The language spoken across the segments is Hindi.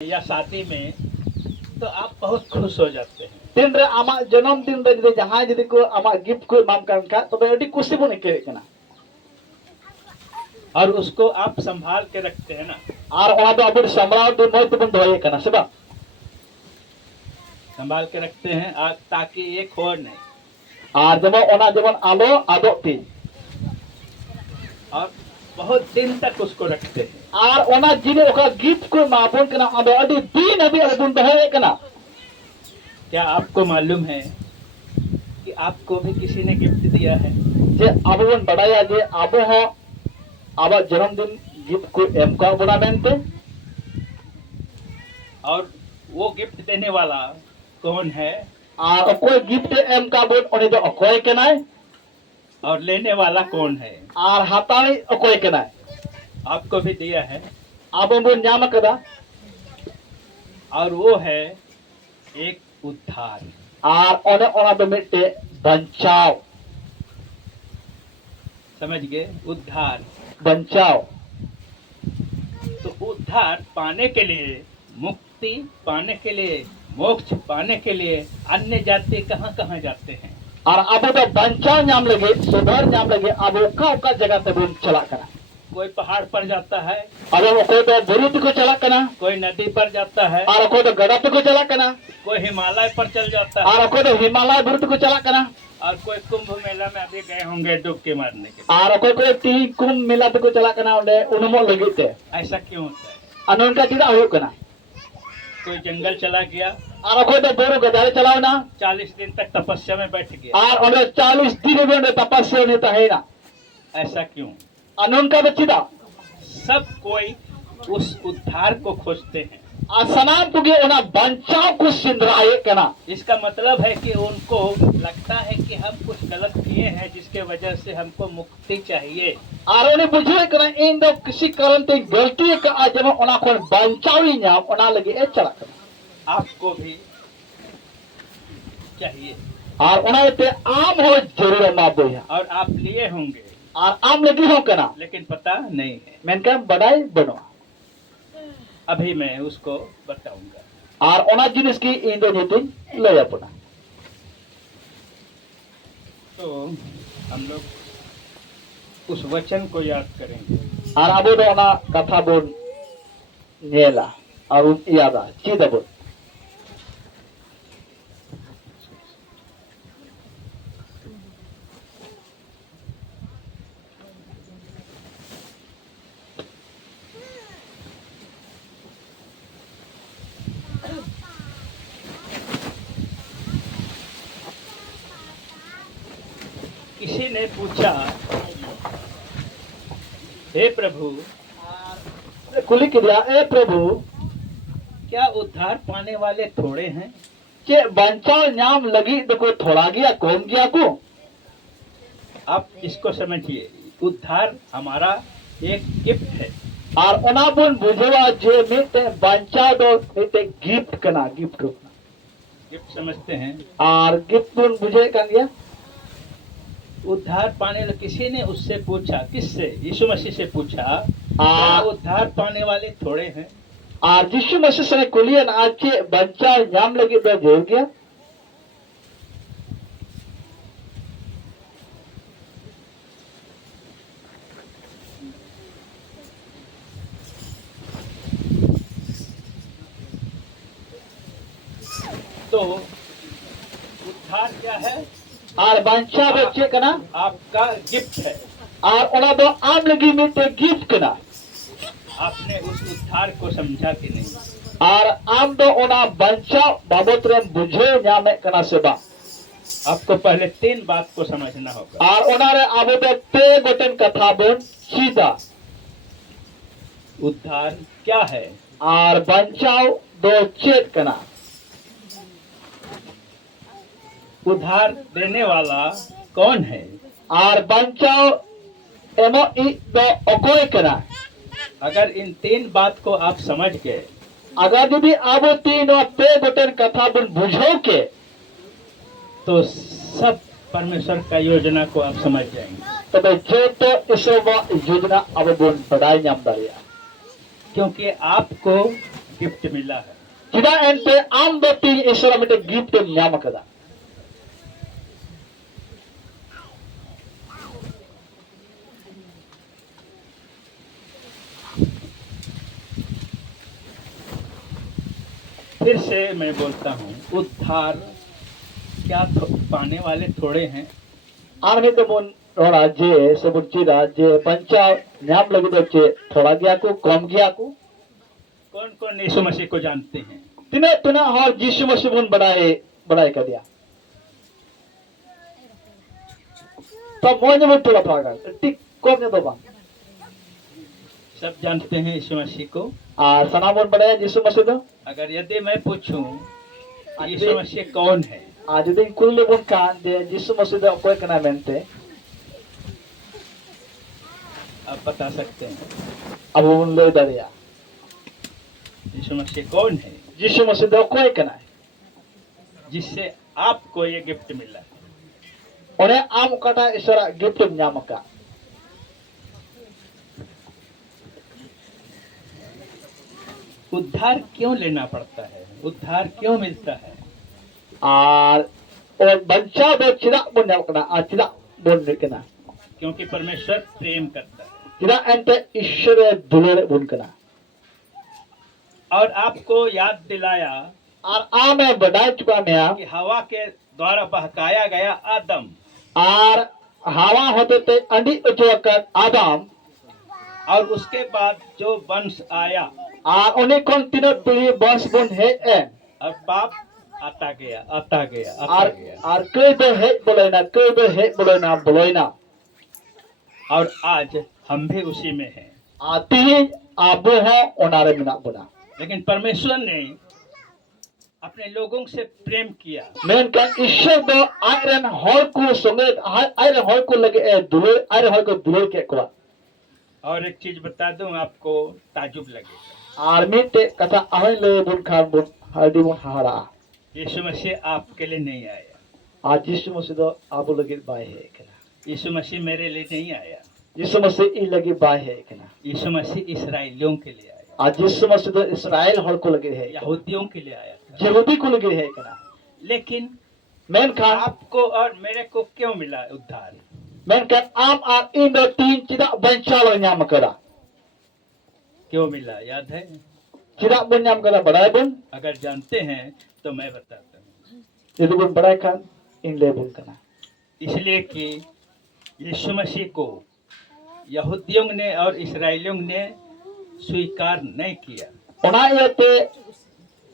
या शादी में तो आप बहुत खुश हो जाते हैं। दिन रे आमा जन्मदिन रे जदि जहां जदि को आमा गिफ्ट को एमाम कान का तबे अडी खुशी बन के कना और उसको आप संभाल के रखते हैं ना। और ओना दो अब संभाल दो मत बन दोए कना से बा संभाल के रखते हैं ताकि ये खो नहीं। और जब ओना जब आलो आदोती और बहुत दिन तक उसको रखते हैं। और ओना जिने ओका गिफ्ट को माबन कना अब अडी दिन अभी अबुन दोए कना। क्या आपको मालूम है कि आपको भी किसी ने गिफ्ट दिया है? जे अब बन बड़ाया जे अब हो अब जन्मदिन गिफ्ट को एम का बना मेनते और वो गिफ्ट देने वाला कौन है? और कोई गिफ्ट एम का बोल ओने दो कोई कनाय और लेने वाला कौन है? और हाताई कोई कनाय आपको भी दिया है। अब बन नाम कदा और वो है एक उद्धार। और ओने ओना दो मिटे बचाव। समझ गए? उद्धार बचाव। तो उद्धार पाने के लिए, मुक्ति पाने के लिए, मोक्ष पाने के लिए अन्य जाति कहाँ कहाँ जाते हैं? और अब तो बचाव नाम लगे सुधार नाम लगे अब ओका जगह ते बन चला कना। कोई पहाड़ पर जाता है, अब वो कोई तो बुरुत को चला कना कोई नदी पर जाता है, और कोई तो गड़ा को चला कना कोई हिमालय पर चल जाता है, और कोई तो हिमालय बुरुत को चला कना और कोई कुंभ मेला में अभी गए होंगे डुबकी मारने के लिए। और कोई ती कुम मिला को चला कना ओंडे उनमो लगिते। ऐसा क्यों होता है? अनोनका चिदा हो कना। कोई जंगल चला गया और कोई तो बुरु गदारे चलाओ ना 40 दिन तक तपस्या में बैठ गया। और ओंडे 40 दिन में तपस्या ने तो है ना। ऐसा क्यों? अनोनका बचिदा सब कोई उस उद्धार को खोजते हैं। असनाम तुगे ओना बचाव को सिंदराए कना। इसका मतलब है कि उनको लगता है कि हम कुछ गलत किए हैं जिसके वजह से हमको मुक्ति चाहिए। और उन्हें बुझे कना इन दो किसी कारण ते गलती का आज जब ओना कोन बचावी नाम ओना लगे ए चला कना। आपको भी चाहिए और ओना ते आम हो जरूर मा बोया और आप लिए होंगे और आम लगी हो कना लेकिन पता नहीं है। मेनका बड़ाई बनो अभी मैं उसको बताऊंगा। और ओना जिनिस की इन दो नीति ले अपना। तो हम लोग उस वचन को याद करेंगे। और अब दो ओना कथा बोल नेला और उन यादा चीदा बोल किसी ने पूछा, हे प्रभु, कुली किया ए प्रभु क्या उद्धार पाने वाले थोड़े हैं? के बचाव नाम लगी तो कोई थोड़ा गया कौन गया को। आप इसको समझिए, उद्धार हमारा एक गिफ्ट है। और ओना बोल बुझवा जे मिटे बचाव दो मिटे गिफ्ट कना गिफ्ट को गिफ्ट समझते हैं। और गिफ्ट बोल बुझे कर गया। उद्धार पाने किसी ने उससे पूछा, किससे? यीशु मसीह से पूछा, क्या उद्धार पाने वाले थोड़े हैं? और यीशु मसीह से कुलियन आज के बचाव नाम लगी तो जोड़ गया। तो उद्धार क्या है? और बचाव बच्चे कना आपका गिफ्ट है। और ओना दो आम लगी मिटे गिफ्ट कना। आपने उस उद्धार को समझा कि नहीं? और आम दो ओना बचाव बाबत रे बुझे नाम कना सेबा। आपको पहले 3 बात को समझना होगा। और ओना रे आबो दो पे गोटन कथा बोल सीधा उद्धार क्या है और बचाव दो चेत कना। उद्धार देने वाला कौन है और बचाव एमो इ दो ओकोय कना। अगर इन 3 बात को आप समझ गए, अगर यदि आबो तीन और पे गोटन कथा बोल बुझो के तो सब परमेश्वर का योजना को आप समझ जाएंगे। तबे जो तो इसो योजना अब बोल बढ़ाई नाम दरिया। क्योंकि आपको गिफ्ट मिला है। चिदा एंते आम दो तीन ईश्वर मिटे गिफ्ट न्याम कदा फिर से मैं बोलता हूँ, उद्धार क्या पाने वाले थोड़े हैं। आर में तो बोन रोड़ा जे सबुन चिदा जे पंचा न्याम लगी तो चे थोड़ा गया को कम गया को कौन कौन यीशु मसीह को जानते हैं? तिने तिना और यीशु मसीह बोन बढ़ाए कर दिया तो मोने में टोला पागा टिक कौन ने तो बा सब जानते हैं यीशु मसीह को। सना बोन बढ़ाया यीशु मसीह तो अगर यदि मैं पूछूं यीशु मसीह कौन है, आज दिन कुल बोन कान जे यीशु मसीह तो कोई कना मेंते आप बता सकते हैं अब बोन ले दरिया यीशु मसीह कौन है यीशु मसीह तो कोई कना है जिससे आपको ये गिफ्ट मिला है? उन्हें आम कटा ईश्वर गिफ्ट न्याम का उद्धार क्यों लेना पड़ता है? उद्धार क्यों मिलता है? और बच्चा दो चिदा बोन न्याम कना चिदा बोन निकना क्योंकि परमेश्वर प्रेम करता है। चिदा एंते ईश्वर दुलर बोन कना और आपको याद दिलाया और आ में बढ़ाई चुका मैं कि हवा के द्वारा बहकाया गया आदम, और हवा होते थे अंडी उठकर आदम और उसके बाद जो वंश आया और उन्हें कौन तीनों पीढ़ी वंश बोन है और पाप आता गया आता गया आता और गया और कोई दो है बोले ना और आज हम भी उसी में हैं। आती ही आबो है उनारे मिना बोला लेकिन परमेश्वर ने अपने लोगों से प्रेम किया। मेन का ईश्वर दो आयरन हॉल को संगत आयरन हॉल को लगे दुलर आयरन हॉल को दुलर के को और एक चीज बता दूं आपको, ताजुब लगेगा। आर्मी ते कथा ahai le bun khan bun hardi bun hara यीशु मसीह आपके लिए नहीं आया। आज यीशु मसीह तो आप लगे बाय है कना यीशु मसीह मेरे लिए नहीं आया। यीशु मसीह ई लगे बाय है कना यीशु मसीह इसराइलियों के लिए आया, आज यीशु मसीह तो इस्राएल हॉल को लगे है यहूदियों के लिए आया था। यहूदी को लगे है कना लेकिन मेन खान आपको और मेरे को क्यों मिला उद्धार? मेन खान आम आ इन दो तीन चिदा बंचालो न्याम करा क्यों मिला याद है? चिदा बन न्याम करा बढ़ाए बन अगर जानते हैं तो मैं बताता हूँ। यदि बन बढ़ाए खान इन ले बन कना इसलिए कि यीशु मसीह को यहूदियों ने और इस्राएलियों ने स्वीकार नहीं किया। ओना येते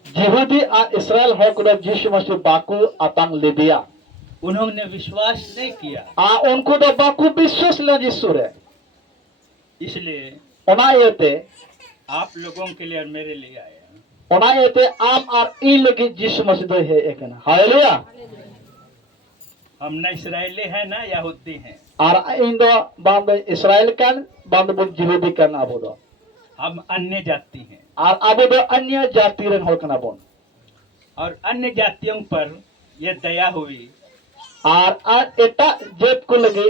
यहूदी आ इस्राएल हॉल को यीशु मसीह बाकू आतंग ले दिया उन्होंने विश्वास नहीं किया। उनको तो बाकू विश्वास ले यीशु रे इसलिए ओना येते आप लोगों के लिए और मेरे लिए आया। ओना येते आम और ई लगी यीशु मसीह दो है एकना हालेलुया हम न इसराइली हैं ना यहूदी हैं। और इन दो बांध इस्राएल कन बांध बुन यहूदी कन आबो दो हम अन्य जाति हैं और आबो दो अन्य जाति रन होल कना बोन और अन्य जातियों पर यह दया हुई और एटा जेत को लगे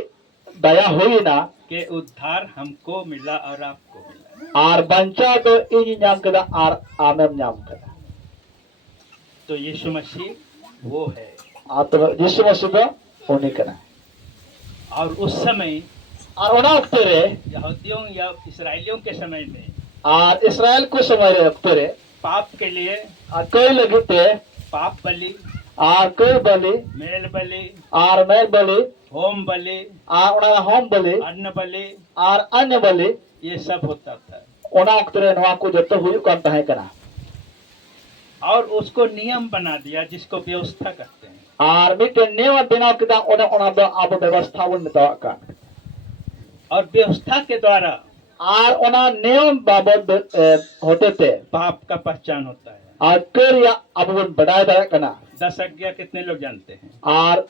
दया हुई ना कि उद्धार हमको मिला और आपको मिला। और बंचा तो इन नाम कदा और आमेम नाम कदा तो यीशु मसीह वो है। तो यीशु मसीह तो होने कना और उस समय और ओना उक्तरे यहूदियों या इसराइलियों के समय में और इस्राएल को समय रे उक्तरे पाप के लिए कोई लगते पाप बलि और कोई बलि मेल बलि और मेल बलि होम बलि और ओना होम बलि अन्न बलि और अन्य बलि ये सब होता था। ओना उक्तरे नवा को जतो हुई कौन तहे कना और उसको नियम बना दिया जिसको व्यवस्था कहते हैं। और मिटे नेवा बिना किदा ओना ओना दो आप व्यवस्था वन मिता का और व्यवस्था के द्वारा और ओना नियम बाबत होते थे पाप का पहचान होता है। और कर या अब वन बढ़ाया था कना 10 आज्ञा कितने लोग जानते हैं? और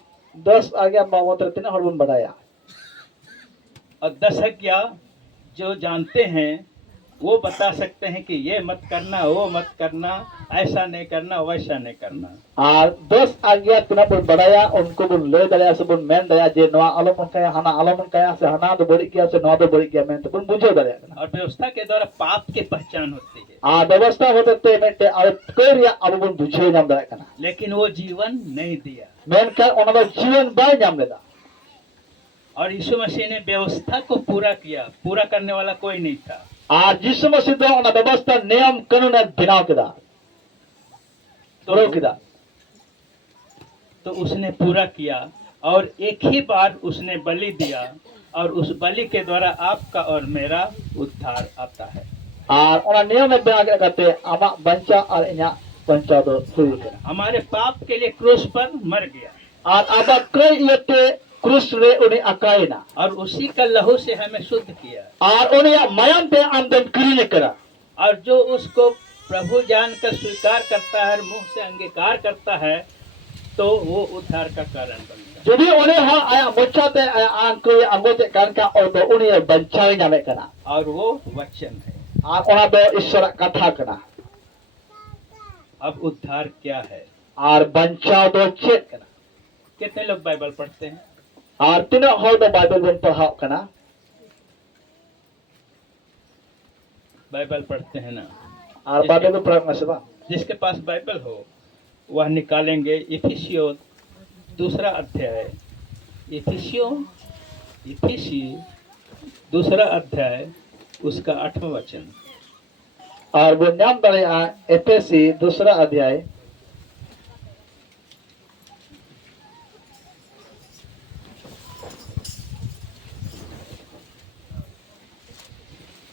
10 आज्ञा बाबत रहते ना हरवन बढ़ाया और 10 आज्ञा जो जानते हैं वो बता सकते हैं कि ये मत करना, वो मत करना, ऐसा नहीं करना, वैसा नहीं करना। और 10 आज्ञा तना बन बड़ाया उनको बन ले दया से बन मेन दया जे नवा आलोमन कया हाना आलोमन कया से हाना तो बड़ी किया से नवा तो बड़ी किया मेन तो बन बुझे दया कना और व्यवस्था के द्वारा पाप की पहचान होती है, आ व्यवस्था होते ते मेटे और कोरिया अब बन बुझे नाम दया कना लेकिन वो जीवन नहीं दिया। मेन का ओना जीवन बाय नाम लेदा और यीशु मसीह ने व्यवस्था को पूरा किया, पूरा करने वाला कोई नहीं था। और जिस मसीह दो ओना व्यवस्था नियम कानून बनाव केदा तो तो उसने पूरा किया और एक ही बार उसने बलि दिया और उस बलि के द्वारा आपका और मेरा उद्धार आता है। और ओना नियम में बना के करते आमा बंचा और इना बंचा दो शुरू करा हमारे पाप के लिए क्रूस पर मर गया और आबा कई येते क्रूस रे उन्हें अकायना और उसी का लहू से हमें शुद्ध किया और उन्हें मयम पे आमदन करी करा और जो उसको प्रभु जानकर स्वीकार करता है, मुंह से अंगीकार करता है, तो वो उद्धार का कारण बनता है। jadi उन्हें हाँ आया मुच्चाते आया आंको ये अंगोते कारण का और तो उन्हें बंचाई नामे करा और वो वचन है। और उन्हें तो ईश्वर कथा करा अब उद्धार क्या है और बंचाओ तो चेत करा कितने लोग बाइबल पढ़ते हैं? और तीनों हो तो बाइबल बन पढ़ाओ करा बाइबल पढ़ते हैं ना? और बाइबल में पढ़ना सब जिसके पास बाइबल हो वह निकालेंगे इफिसियों 2 अध्याय, इफिसी 2 अध्याय उसका 8वां वचन। और वो नाम बड़े एफएसी 2 अध्याय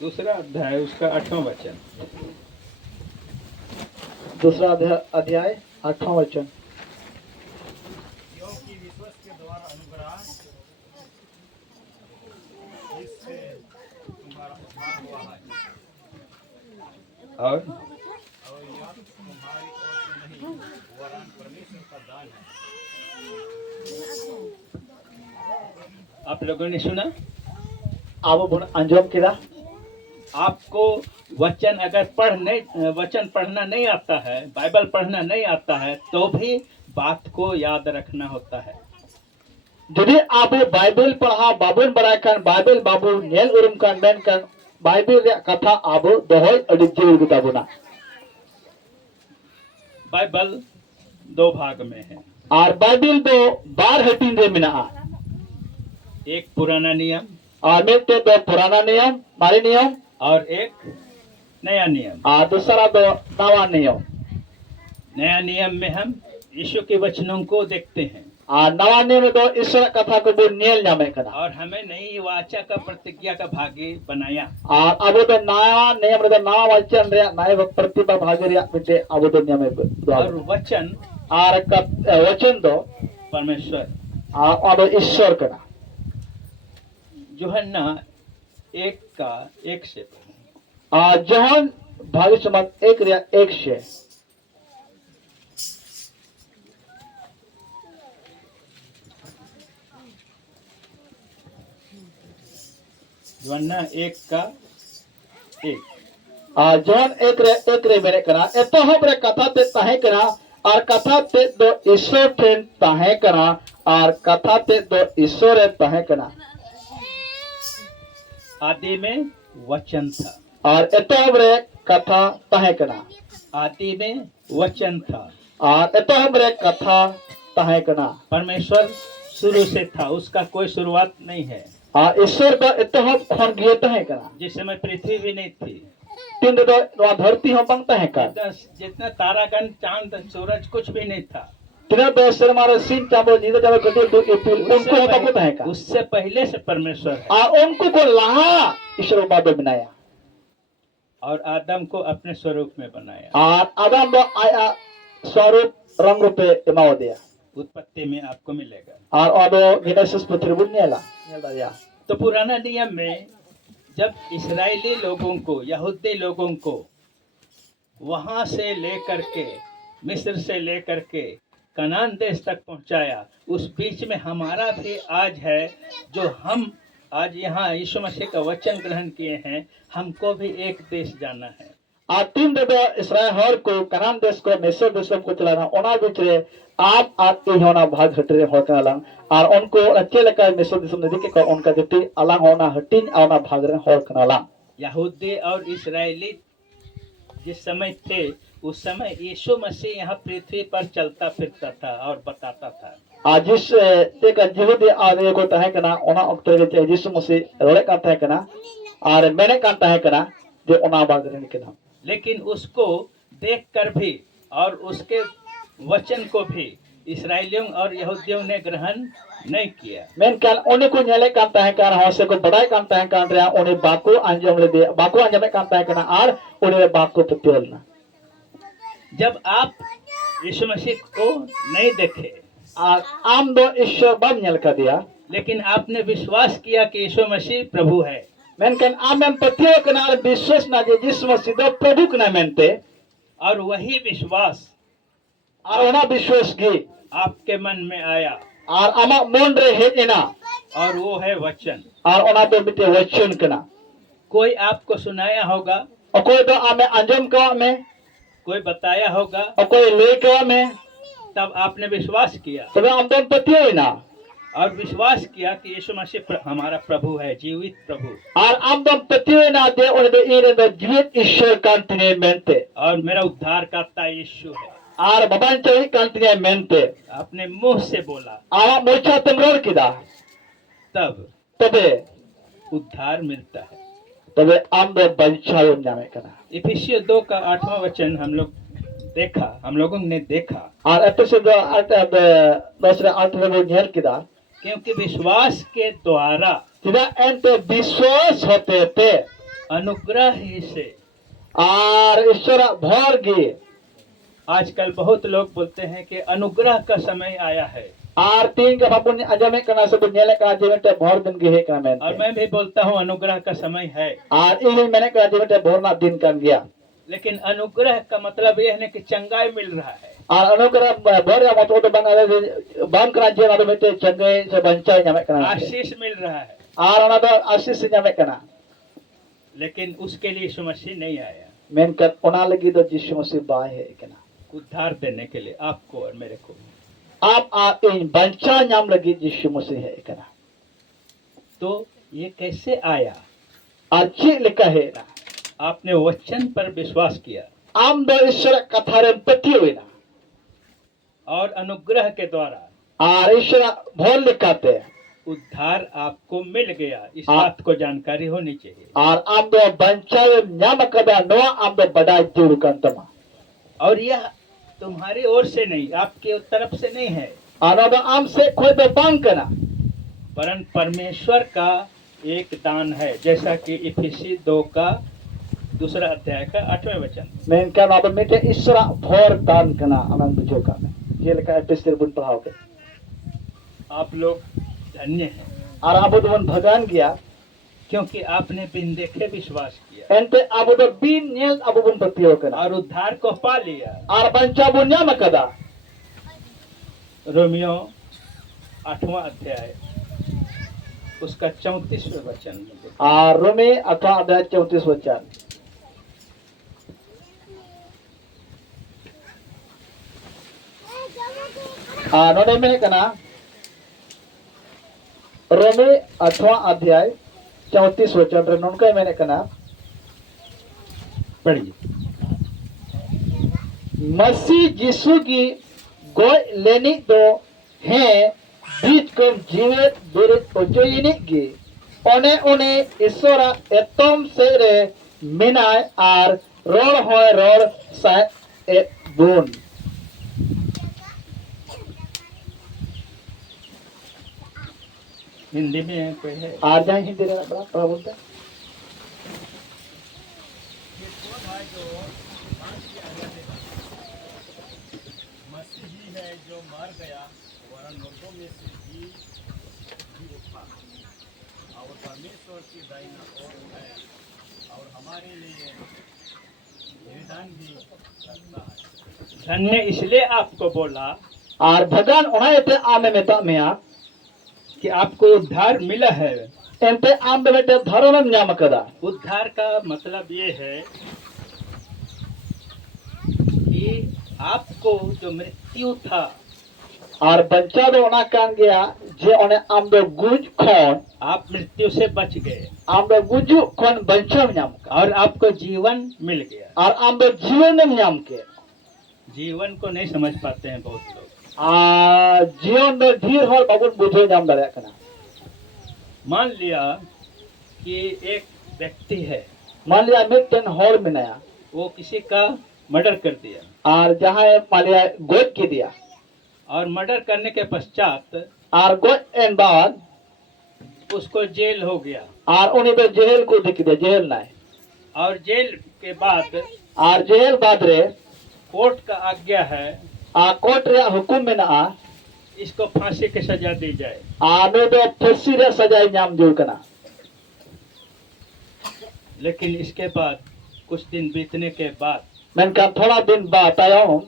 2 अध्याय उसका 8वां वचन। 2 अध्याय 8वां वचन। क्योंकि विश्वास के द्वारा अनुग्रह इससे तुम्हारा उद्धार हुआ है और यह तुम्हारी ओर से नहीं वरन परमेश्वर का दान है। आप लोगों ने सुना? अब बुन अंजम किरा आपको वचन अगर वचन पढ़ना नहीं आता है, बाइबल पढ़ना नहीं आता है, तो भी बात को याद रखना होता है। jadi abu Bible paham babun barakan Bible babu nyel urum kan men kan Bible ria kata abu dohoi adi jil kita buna Bible 2 भाग में है। और Bible do bar hatin re mina एक पुराना नियम और में ते दो पुराना नियम मारे नियम और एक नया नियम। और दूसरा दो नवा नियम। नया नियम में हम यीशु के वचनों को देखते हैं और नवा नियम में दो ईश्वर कथा को बो नियल जामे करा और हमें नई वाचा का प्रतिज्ञा का भागी बनाया। और अब तो नया नियम रे नवा वचन रे नए प्रतिभा भाग रे मिटे अब तो नियम और वचन और वचन दो परमेश्वर और ईश्वर करा यूहन्ना 1:1 से जॉन भागीसमत 1 से यूहन्ना 1:1 जॉन 1 रे मेरे करा एतो हम रे कथा ते ताहे करा और कथा ते दो ईश्वर ठेन ताहे करा और कथा ते दो ईश्वर रे ताहे करा आदि में वचन था और एतो हम रे कथा ताहे करा आदि में वचन था और एतो हम रे कथा ताहे करा परमेश्वर शुरू से था, उसका कोई शुरुआत नहीं है। और ईश्वर का एतो हम खन गिए ताहे करा जिस समय पृथ्वी भी नहीं थी, तीन दो नो धरती हम पंग ताहे का जितना तारागण चांद सूरज कुछ भी नहीं था। तीन दो सर मारे सीन चाबो जीते जावे गदे दो एप्रिल उनको होता को ताहे का उससे पहले से परमेश्वर है और उनको को लाहा ईश्वर बाबे बनाया और आदम को अपने स्वरूप में बनाया। और आदम दो आया स्वरूप रंग रूपे इमाओ दिया उत्पत्ति में आपको मिलेगा। और अदो गिनेसिस पुत्र बुनियाला नेला तो पुराना नियम में जब इस्राएली लोगों को, यहूदी लोगों को वहां से लेकर के, मिस्र से लेकर के कनान देश तक पहुंचाया, उस बीच में हमारा भी आज है जो हम आज यहाँ यीशु मसीह का वचन ग्रहण किए हैं, हमको भी एक देश जाना है। और तीन दो इसराइल हर को कनान देश को मिस्र देश को चलाना ओना बिचरे आप इहोना भाग हटरे हो कनालांग और उनको अच्छे लगा मिस्र देश में देखे को उनका जति अलांग होना हटिन ओना भाग रे हो कनालांग। यहूदी और इस्राएली जिस समय थे, उस समय यीशु मसीह यहाँ पृथ्वी पर चलता फिरता था और बताता था। आज जिस ते का जीवदी आदि को तहे कना ओना अक्टर के यीशु मसीह रोड़े का तहे कना और मैंने का तहे कना जे ओना भाग रे निकना। लेकिन उसको देखकर भी और उसके वचन को भी इस्राएलियों और यहूदियों ने ग्रहण नहीं किया। मेनकान उन्हें को नेले कान तहे कान हौसे को बड़ाई कान तहे कान रे उन्हें बाको अंजम ले दे बाको अंजम कान तहे कान और उन्हें बाको पतियोलना। जब आप यीशु मसीह को नहीं देखे और आम दो ईश्वर बम नेल कर दिया, लेकिन आपने विश्वास किया कि यीशु मसीह प्रभु है, मेनकान आमें पतियो कना विश्वास ना जे यीशु मसीह दो प्रभु कना मेनते और वही विश्वास और ओना विश्वास की आपके मन में आया और आमा मन रे हेजना और वो है वचन। और ओना दो बिते वचन कना। कोई आपको सुनाया होगा, और कोई दो आमे अंजम का में कोई बताया होगा, और कोई ले का में तब आपने विश्वास किया तबे हम दोन पतियो ना और विश्वास किया कि यीशु मसीह हमारा प्रभु है, जीवित प्रभु। और हम दोन पतियो ना दे और दो इरे दो जीवित ईश्वर कांतिने मेनते और मेरा उद्धार करता यीशु है। और बबान चोरी कांतिने मेनते अपने मुंह से बोला, आवा मोचा तमरोर किदा तब तबे उद्धार मिलता है। तबे हम दो बंचायो नामे कना। इफिसियों 2 का 8वां वचन हम लोगों ने देखा। और एपिसोड दूसरे अर्थ में वो नेल किदा क्योंकि विश्वास के द्वारा किदा एंते विश्वास होते थे अनुग्रह ही से। और ईश्वर भर गे। आजकल बहुत लोग बोलते हैं कि अनुग्रह का समय आया है, और तीन के बाबू ने अजमे कना सब नेले का जेमेंटे भर दिन गे है कना और मैं भी बोलता हूँ अनुग्रह का समय है। और इन्हीं मैंने कहा जेमेंटे भरना दिन कर गया। लेकिन अनुग्रह का मतलब यह है कि चंगाई मिल रहा है। और अनुग्रह भर या मतलब बंगाले बाम करा जे ना मेटे चंगे से बंचाई नामे कना आशीष मिल रहा है। और ओना दो आशीष नामे कना। लेकिन उसके लिए यीशु मसीह नहीं आया, मेन कर ओना लगी तो यीशु मसीह बाय है कना उद्धार देने के लिए आपको और मेरे को। आप इन बंचा नाम लगी यीशु मसीह है कना। तो ये कैसे आया? अच्छी लिखा है ना आपने वचन पर विश्वास किया आम दो ईश्वर कथारे पति हुई ना और अनुग्रह के द्वारा और ईश्वर भर लिखाते उद्धार आपको मिल गया। इस बात को जानकारी होनी चाहिए। और आम दो बंचाए नाम कदा नवा आम दो बड़ा दूर कंतमा। और यह तुम्हारी ओर से नहीं, आपके तरफ से नहीं है, और आम से कोई दो बांग करना परंतु परमेश्वर का एक दान है, जैसा कि इफिसी 2 का 2 अध्याय का 8वां वचन। मैं क्या ना बेटे ईश्वर भर दान करना अनंत बुझो का में ये लिखा है पिस्तर बुन पढ़ाओ के। आप लोग धन्य हैं और अब तो मन भगवान गया क्योंकि आपने बिन देखे विश्वास किया एंते अब तो बीन नेल अब बुन पति हो करना और उद्धार को पा लिया। और बंचा बुन्या में कदा रोमियो 8वां अध्याय उसका 34वां वचन। और रोमे अथवा अध्याय 34 वचन। नोडे में कना रोमे अथवा अध्याय 34 वचन रे नोनका मैंने कना पढ़िए। मसीह यीशु की गोय लेनी दो हैं बीच कम जीवित बिरत ओचोयिनी की ओने ईश्वर एतम से रे मिनाय आर रोड होय रोड सा ए बुन। हिंदी में कोई है? आज जाए हिंदी में बड़ा प्रभु बोलता मसीही है जो मर गया वरन मुर्दों में से भी उठा और परमेश्वर की दाहिना ओर है और हमारे लिए निदान भी करता है। धन्य इसलिए आपको बोला और भगवान उन्हें आमे में ता में कि आपको उद्धार मिला है एंते आम दो मिटे धर्म नाम कदा उद्धार का मतलब ये है कि आपको जो मृत्यु था और बच्चा दो ओना कान गया जे ओने आम दो गुज खोन आप मृत्यु से बच गए आम दो गुजु खोन बच्चा नाम का और आपको जीवन मिल गया। और आम दो जीवन नाम के जीवन को नहीं समझ पाते हैं बहुत लोग। जीवन दो ढेर हर बाबुन बुझे नाम दरे कना। मान लिया कि एक व्यक्ति है, मान लिया मिटन हर मिनाया वो किसी का मर्डर कर दिया और जहाँ मान लिया गोद की दिया और मर्डर करने के पश्चात और गोद एन बाद उसको जेल हो गया और उन्हें तो जेल को दिख दिया जेल ना है और जेल के बाद और जेल बाद रे कोर्ट का आज्ञा है कोर्ट रे हुकुम में ना इसको फांसी की सजा दी जाए। आने दो फांसी रे सजाई नाम जो कना। लेकिन इसके बाद कुछ दिन बीतने के बाद मैंने थोड़ा दिन बाद आया हूँ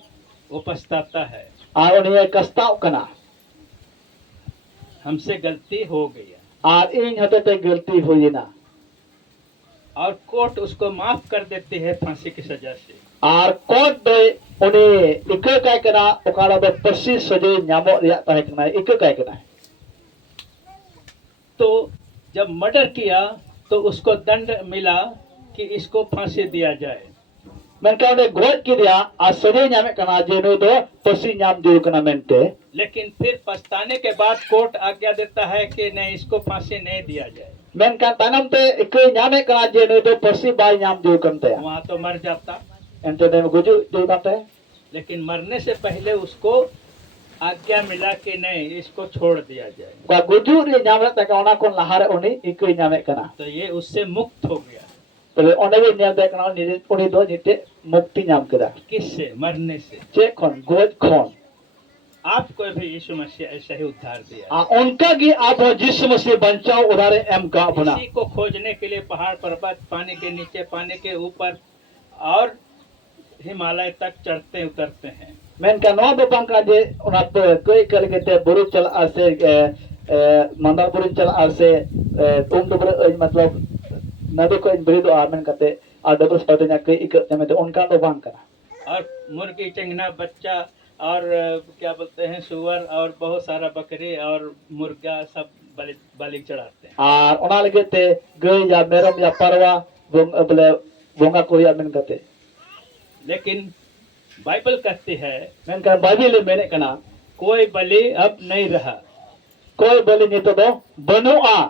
वो पछताता है और उन्हें कस्ताव कना हमसे गलती हो गई और इन होते ते गलती हुई ना और कोर्ट उसको माफ कर देती है फांसी की सजा से। और कोर्ट दो उन्हें इक्के काय कना ओकाला दो फांसी सजाई नामो रिया ताहे कना इक्के काय कना। तो जब मर्डर किया तो उसको दंड मिला कि इसको फांसी दिया जाए। मैंने उन्हें गोद की दिया और सजाई नामे कना जेनो दो फांसी नाम जो कना मेंटे। लेकिन फिर पछताने के बाद कोर्ट आज्ञा देता है कि नहीं इसको फांसी नहीं दिया जाए। मैंने तानम ते इक्के नामे कना जेनो दो फांसी बाई नाम जो करते हैं वहां तो मर जाता एंटे ने गुजु जो करते हैं। लेकिन मरने से पहले उसको आज्ञा मिला कि नहीं इसको छोड़ दिया जाए। का गुजु रे नाम रहता का ओना कोन लहारे उन्हें इक्के नामे कना तो ये उससे मुक्त हो गया। तो उन्हें भी नाम दे कना निजे उन्हें दो निते मुक्ति नाम करा किससे? मरने से। चे खोन गोद खोन आपको भी यीशु मसीह ऐसा ही उद्धार दिया। उनका की आप जिस मसीह बचाओ उधारे एम का अपना इसी को खोजने के लिए पहाड़ पर्वत पानी के नीचे पानी के ऊपर और हिमालय तक चढ़ते उतरते हैं। मैंने कहा नौ बपांग का जे उना तो कोई कर के ते बुरु चल आसे मंदार बुरु चल आसे तो बुरु मतलब नदी को इन बरिदो आमन करते आदर स्टार्ट ना कोई एक में तो उनका तो बांग करा और मुर्गी चंगना बच्चा और क्या बोलते हैं सुअर और बहुत सारा बकरी और मुर्गा सब बलि चढ़ाते हैं। और उना लगे ते गई या मेरम या परवा बोले बोंगा कोई आमन करते। लेकिन बाइबल कहती है मैंने कहा बाइबल मैंने कहा कोई बलि अब नहीं रहा, कोई बलि नहीं तो बनो आ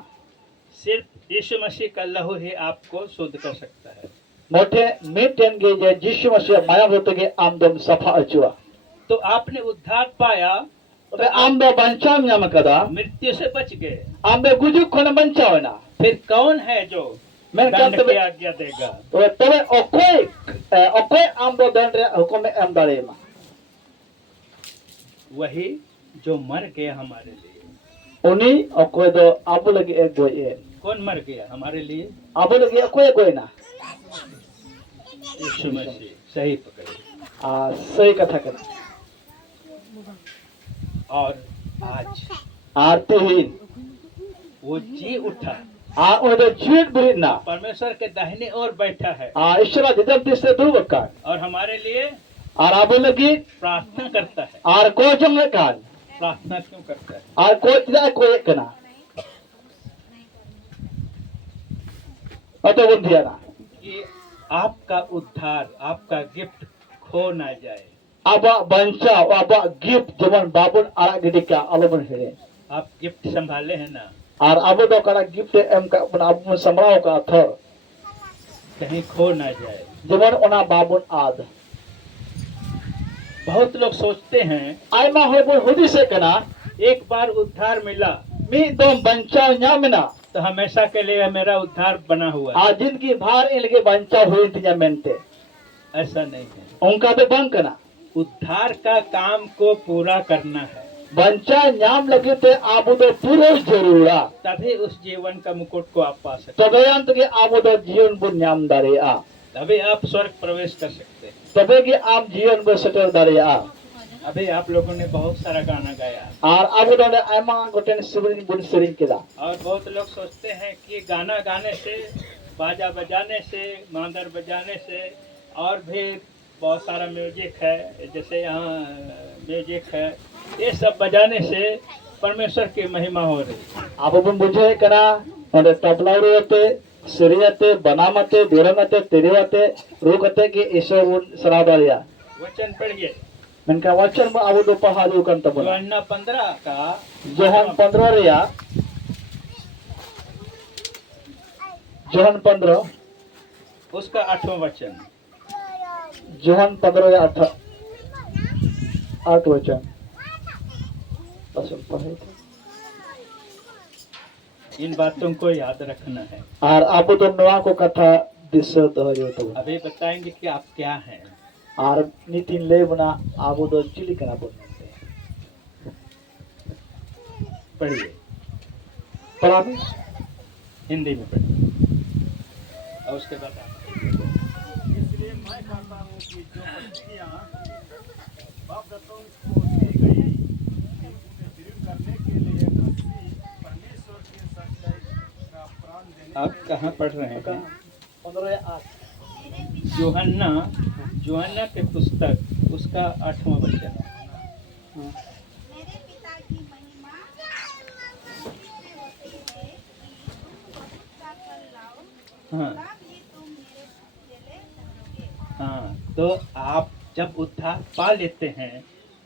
सिर्फ यीशु मसीह का लहू ही आपको शुद्ध कर सकता है। मोटे मीटेन गे जे यीशु मसीह माया होते के आमदम सफा अचुआ तो आपने उद्धार पाया तो आमदो बंचाव नाम कदा मृत्यु से बच गए। आमदो गुजु कोन बंचाव ना फिर कौन है जो मैं दंड कहते की आज्ञा देगा? तो तबे ओकोई आमदो दंड रे हुकुम एम दारे मा वही जो मर गया हमारे लिए। उनी ओकोई दो आबु लगे एक गोय ए कौन मर गया हमारे लिए? आबु लगे ओकोई गोय ना यीशु मसीह। सही पकड़े। सही कथा कर और आज आरती ही वो जी उठा ओदो जीवित बुरी ना परमेश्वर के दाहिने ओर बैठा है ईश्वर जिदम दिसे दू बका और हमारे लिए और आबु लगी प्रार्थना करता है। और को जंग कान प्रार्थना क्यों करता है? और को इदा कोई कना अतो बुंदिया ना कि आपका उद्धार आपका गिफ्ट खो ना जाए। अब बंचा अब गिफ्ट जमन बाबुन आड़ा गिडी का अलमन हेरे आप गिफ्ट संभाले हैं ना? और अब तो कड़ा गिफ्ट एम का अब समराव का था कहीं खो ना जाए। जमन ओना बाबुन आद बहुत लोग सोचते हैं आयमा होबो हुदी से कना एक बार उद्धार मिला मी दो बंचा न्यामना तो हमेशा के लिए मेरा उद्धार बना हुआ है। आ जिंदगी भार इनके बंचा हुई तिया मेंटे ऐसा नहीं है। उनका तो बंक कना उद्धार का काम को पूरा करना है। बंचा न्याम लगे ते आबो तो पूरा जरूरा तभी उस जीवन का मुकुट को आप पा सकते तो गयांत के आबो तो जीवन बुन न्याम दारे आ तभी आप स्वर्ग प्रवेश कर सकते हैं। तबे के आप जीवन में सटर दारे आ अभी आप लोगों ने बहुत सारा गाना गाया आर आबो दोंडे आयमा गोटेन सेरिन बुन सेरिन केदा और बहुत लोग सोचते हैं कि गाना गाने से, बाजा बजाने से, मांदर बजाने से और भी बहुत सारा म्यूजिक है, जैसे यहाँ म्यूजिक है, ये सब बजाने से परमेश्वर की महिमा हो रही है। आबो बुन बुझे कना ओंडे तबला रुते सेरियाते बनामते दोरनाते तेरियाते रुकते के ईश्वर बुन सरादारिया वचन पढ़िए मेनका वचन में आबो दो पहाड़ू कन तबना यूहन्ना 15 का जोहन 15 रिया जोहन 15 उसका 8वां वचन। जोहन 15 या 8 वचन बस पढ़े थे। इन बातों को याद रखना है। और आबो तो नवा को कथा दिसो तो तो अभी बताएंगे कि आप क्या हैं। और नीतिन ले बना आबो तो चिली कना बोलते पढ़िए, पढ़ा में हिंदी में पढ़िए और उसके बाद इसलिए मैं कहता हूँ कि जो प्रतिज्ञा बाप दाताओं को दी गई कि उन्हें दृढ़ करने के लिए मसीह परमेश्वर के सच्चाई का प्राण देने आप कहाँ पढ़ रहे हैं? 15 या 8 यूहन्ना के पुस्तक उसका 8वां वचन। मेरे पिता की महिमा इससे होती है कि तुम बहुत सा फल लाओ, हाँ तब ही तुम मेरे चेले ठहरोगे। हाँ, तो आप जब उद्धार पा लेते हैं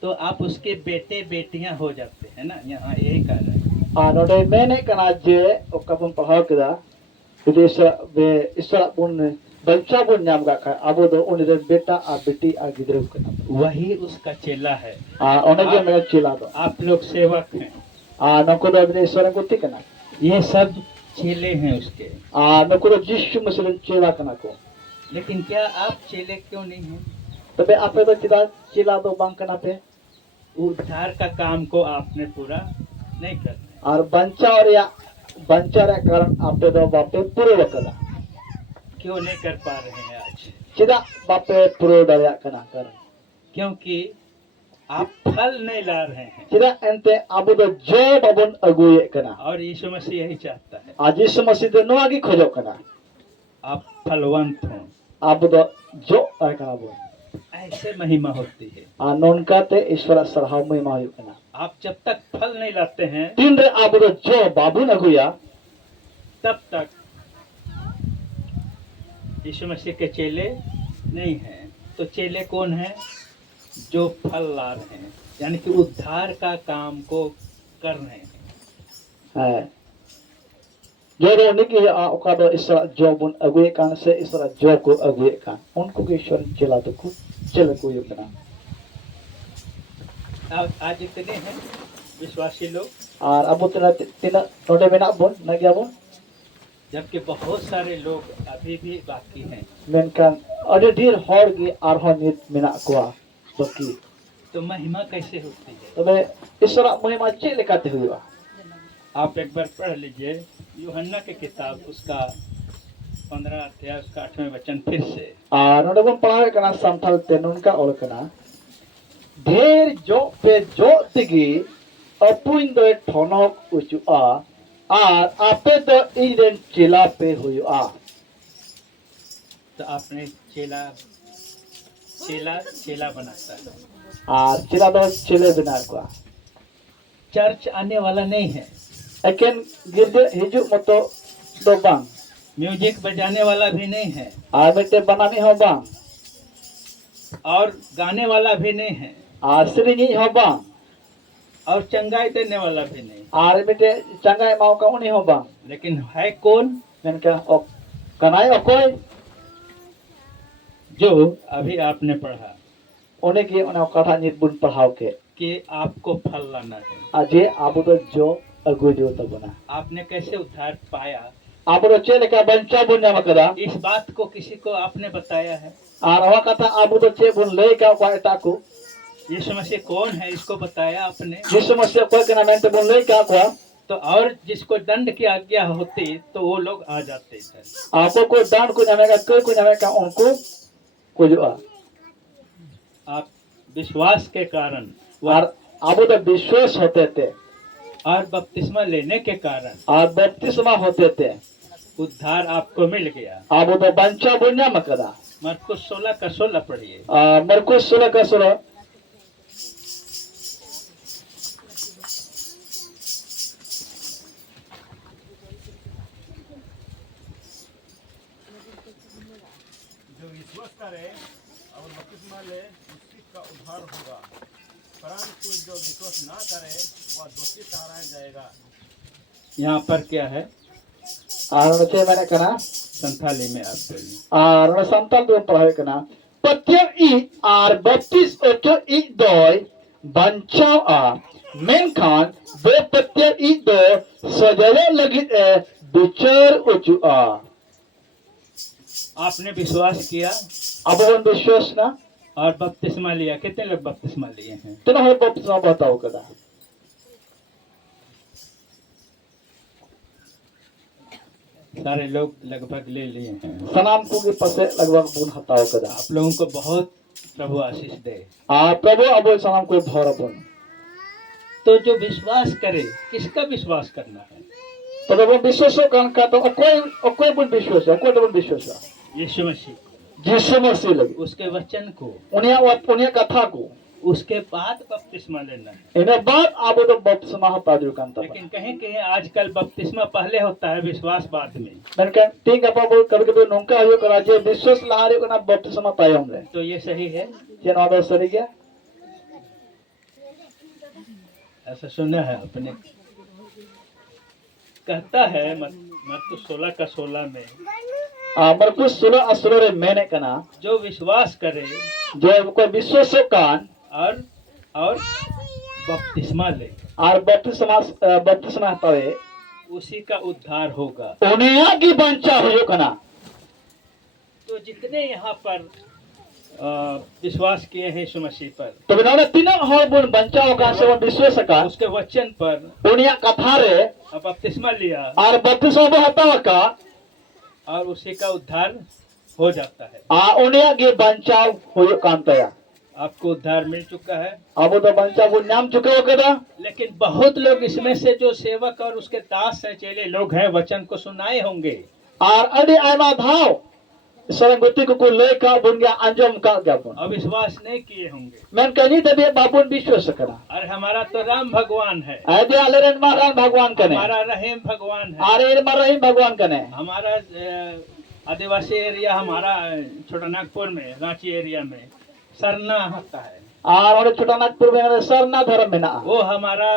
तो आप उसके बेटे बेटियां हो जाते हैं ना, यहाँ यही कह रहे हैं। आ नोडे मैंने कना जे ओकबन पढ़ाओ केदा विदेश बे ईश्वर बुन बच्चा बुन नाम का खा आबो दो उन बेटा आ बेटी आ गिदरे कना वही उसका चेला है। आ ओने जे मेरा चिला दो आप लोग सेवक हैं, आ नको दो विदेश ईश्वर को कना ये सब चेले हैं उसके। आ नको दो जिसु मसीह चिला कना को लेकिन क्या आप चेले क्यों नहीं हैं? तबे आपे तो चिला चिला दो बांग कना पे उद्धार का काम को आपने पूरा नहीं करना। और बंचा रे कारण आपे दो बापे पूरे वकला क्यों नहीं कर पा रहे हैं आज? चिदा बापे पूरे दया कना कारण क्योंकि आप फल नहीं ला रहे हैं। चिदा एंते आबो दो जो बाबन अगुए कना और यीशु मसीह यही चाहता है, आज यीशु मसीह दो नोआ की खोजो कना आप फलवंत हो। आबो दो जो कना बो ऐसे महिमा होती है। आ नोनका ते ईश्वर सरहाव में मायु कना आप जब तक फल नहीं लाते हैं तीन रे आबो दो जो बाबू न हुया तब तक यीशु मसीह के चेले नहीं हैं। तो चेले कौन हैं? जो फल ला रहे हैं, यानी कि उद्धार का काम को कर रहे हैं। है जो रो निकी ओका दो ईश्वर जो बुन अगुए कान से ईश्वर जो को अगुए कान उनको के ईश्वर चला तो को चल को ये कना आज इतने हैं विश्वासी लोग, और अब तीन नोटे में ना बोल न गया बोल जबकि बहुत सारे लोग अभी भी बाकी हैं। मेनकान अरे ढेर हर गे और हर नित मेना कोआ बाकी तो महिमा कैसे होती है? तबे ईश्वर महिमा चे लेकाते हुआ आप एक बार पढ़ लीजिए यूहन्ना की किताब उसका 15 अध्याय उसका 8वें वचन फिर से। और नोटे बन पढ़ावे कना संथाल ते नुनका ओल कना ढेर जो पे जो तिगी अपुइन दो ठोनक उचुआ और आपे तो इदेन चिला पे हुआ। तो आपने चेला बनाता है। और चिला दो चिले बिना को चर्च आने वाला नहीं है, एकेन गिरदे हिजु मतो दो बांग म्यूजिक बजाने वाला भी नहीं है, और बेटे बनानी हो बांग और गाने वाला भी नहीं है, और श्रीनी हो बांग और चंगाई देने वाला भी नहीं। और बेटे चंगाई माओ का उनी हो बांग लेकिन है कौन? मेनका ओ कनाई ओ कोई जो अभी आपने पढ़ा उन्हें के उन्हें कथा नित बुन पढ़ाओ के कि आपको फल लाना है। अजे आबो तो जो अगु जो तो बना आपने कैसे उद्धार पाया? आबो तो चेले का बंचा बुन नाम कदा इस बात को किसी को आपने बताया है? और हवा कथा आबो तो चे बुन ले का को एटा को यीशु मसीह कौन है इसको बताया आपने? यीशु मसीह कोई कना में तो बुन ले का को तो और जिसको दंड की आज्ञा होती तो वो लोग आ जाते थे। आपको कोई दान को नामे का कोई को नामे का उनको को जो आप विश्वास के कारण और अब तो विश्वास होते थे और बपतिस्मा लेने के कारण और बपतिस्मा होते थे उद्धार आपको मिल गया। अब तो बंचा बुन्या मकदा मरकुस 16 का 16 पढ़िए। मरकुस 16 का 16 जो विश्वास करे और बपतिस्मा ले उसी का उद्धार होगा, परंतु जो विश्वास ना करे वह दोषी ठहराया जाएगा। यहाँ पर क्या है? और चे मैंने कहा संथाली में आप बोलिए। और संताल दो पढ़ाई कना पत्यम ई आर बत्तीस ओचो ई दोय बंचाव आ मेनखान दो पत्यम ई दो सजावे लगी बिचर ओचु आ। आपने विश्वास किया अब उन विश्वास ना और बपतिस्मा लिया। कितने लोग बपतिस्मा लिए हैं? तो ना हो बपतिस्मा बताओ कदा सारे लोग लगभग ले लिए हैं। सनाम को के पसे लगभग बुन हताओ कदा आप लोगों को बहुत प्रभु आशीष दे। आ प्रभु अब सनाम को भर बुन तो जो विश्वास करे, किसका विश्वास करना है? प्रभु विश्वास का तो कोई बुन विश्वास कोई बुन विश्वास यीशु मसीह, जिससे मसीह लगे उसके वचन को, उन्हें कथा को उसके बाद बपतिस्मा लेना है। इन्हें बात अब तो बपतिस्मा होता जो कांता लेकिन कहीं कहीं आजकल बपतिस्मा पहले होता है, विश्वास बाद में। मैंने ठीक है पापा कभी-कभी नौका आयो करा जे विश्वास लहारे को ना बपतिस्मा तायम ले तो ये सही है? जे ना सही क्या ऐसा सुना है अपने। कहता है मत्ती 16 का 16 में, मरकुस 16 16 रे मैंने कना जो विश्वास करे जो कोई विश्वास कान और बपतिस्मा ले, और बपतिस्मा तवे उसी का उद्धार होगा। उन्हें आगे बंचा हो कना। तो जितने यहाँ पर विश्वास किए हैं यीशु मसीह पर, तो बिना तीनों हर बुन बंचा हो का से वो विश्वास का उसके वचन पर उन्हें कथा रे बपतिस्मा लिया और बपतिस्मा होता का और उसी का उद्धार हो जाता है। उन्हें आगे बंचाव हो कांतया आपको उद्धार मिल चुका है। अब तो बंचाव को नाम चुके हो कदा। लेकिन बहुत लोग इसमें से जो सेवक और उसके दास हैं, चेले लोग हैं, वचन को सुनाए होंगे और अड़ी आयमा धाव सरंगुती को लेका बुन गया अंजम का क्या बुन अविश्वास नहीं किए होंगे। मैं कहनी तभी बाबुन विश्वास करा अरे हमारा तो राम भगवान है, आदे आलेरन मारान भगवान कने हमारा रहीम भगवान है, अरे मरही भगवान कने हमारा आदिवासी एरिया, हमारा छोटा नागपुर में, रांची एरिया में सरना होता है और छोटा नागपुर में सरना धर्म में ना वो हमारा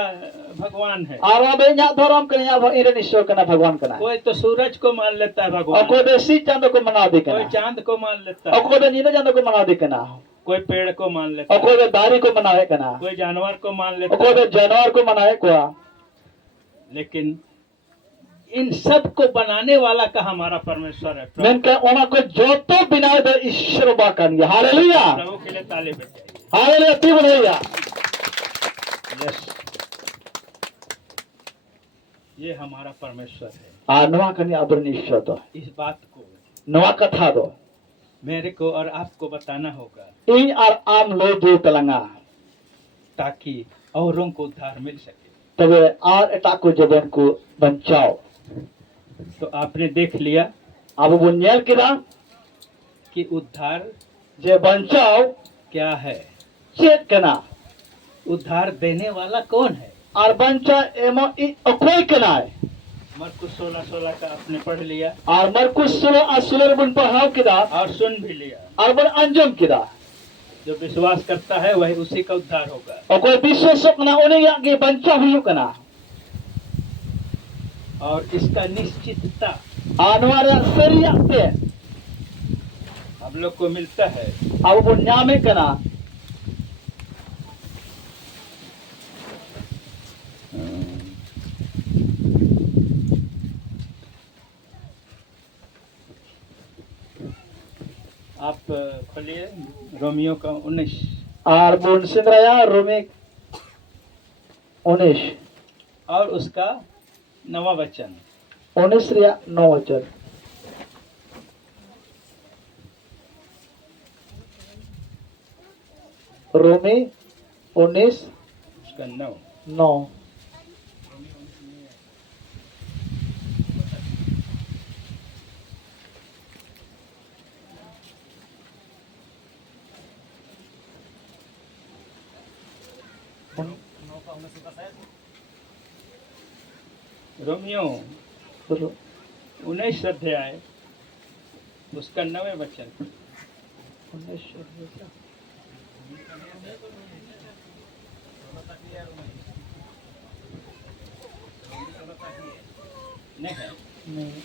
भगवान है। और अब यहाँ धर्म कने यहाँ इरन ईश्वर कना भगवान कना कोई तो सूरज को मान लेता है और भगवान, कोई देसी चांद को मना दे कोई कना चांद को मान लेता और है, कोई नीले चांद को मना दे कना कोई पेड़ को मान लेता और है, कोई दारी को मनाए कना कोई जानवर को मान और लेता कोई है। जानवर को मनाए कोआ। लेकिन इन सब को बनाने वाला का हमारा परमेश्वर है। मैं कह ओना को जो तो बिना दे ईश्वर बा कन हालेलुया प्रभु के लिए ताली बजाइए। हालेलुया ती बोलिया यस, ये हमारा परमेश्वर है। आ नवा कनी अबर ईश्वर तो इस बात को नवा कथा दो मेरे को और आपको बताना होगा इन और आम लो जो तलंगा ताकि औरों को उद्धार मिल सके। तबे और एटा को जबन को बचाओ। तो आपने देख लिया अब बुनियाल किरा कि उद्धार जे बचाओ क्या है, चेत कना उद्धार देने वाला कौन है। और बंचा एमो इ अकोई कना है। मरकुस 16:16 का आपने पढ़ लिया और मरकुस 16 बुन पढ़ाओ किरा और सुन भी लिया। और बन अंजम किरा जो विश्वास करता है वही उसी का उद्धार होगा। और कोई विश्वास कना उन्हें आगे बंचा हुई कना और इसका निश्चितता आनवारा सरिया पे हम लोग को मिलता है। अब वो नामे कना आप खोलिए रोमियो का 19 और बुन सिंद्रया रोमे 19 और उसका 9वां वचन। 19 रिया 9 वचन। रोमी 19 उसका 9। 9 9 का 19 का शायद रोमियो 19 अध्याय उसका 9वें वचन। 19 नहीं है, नहीं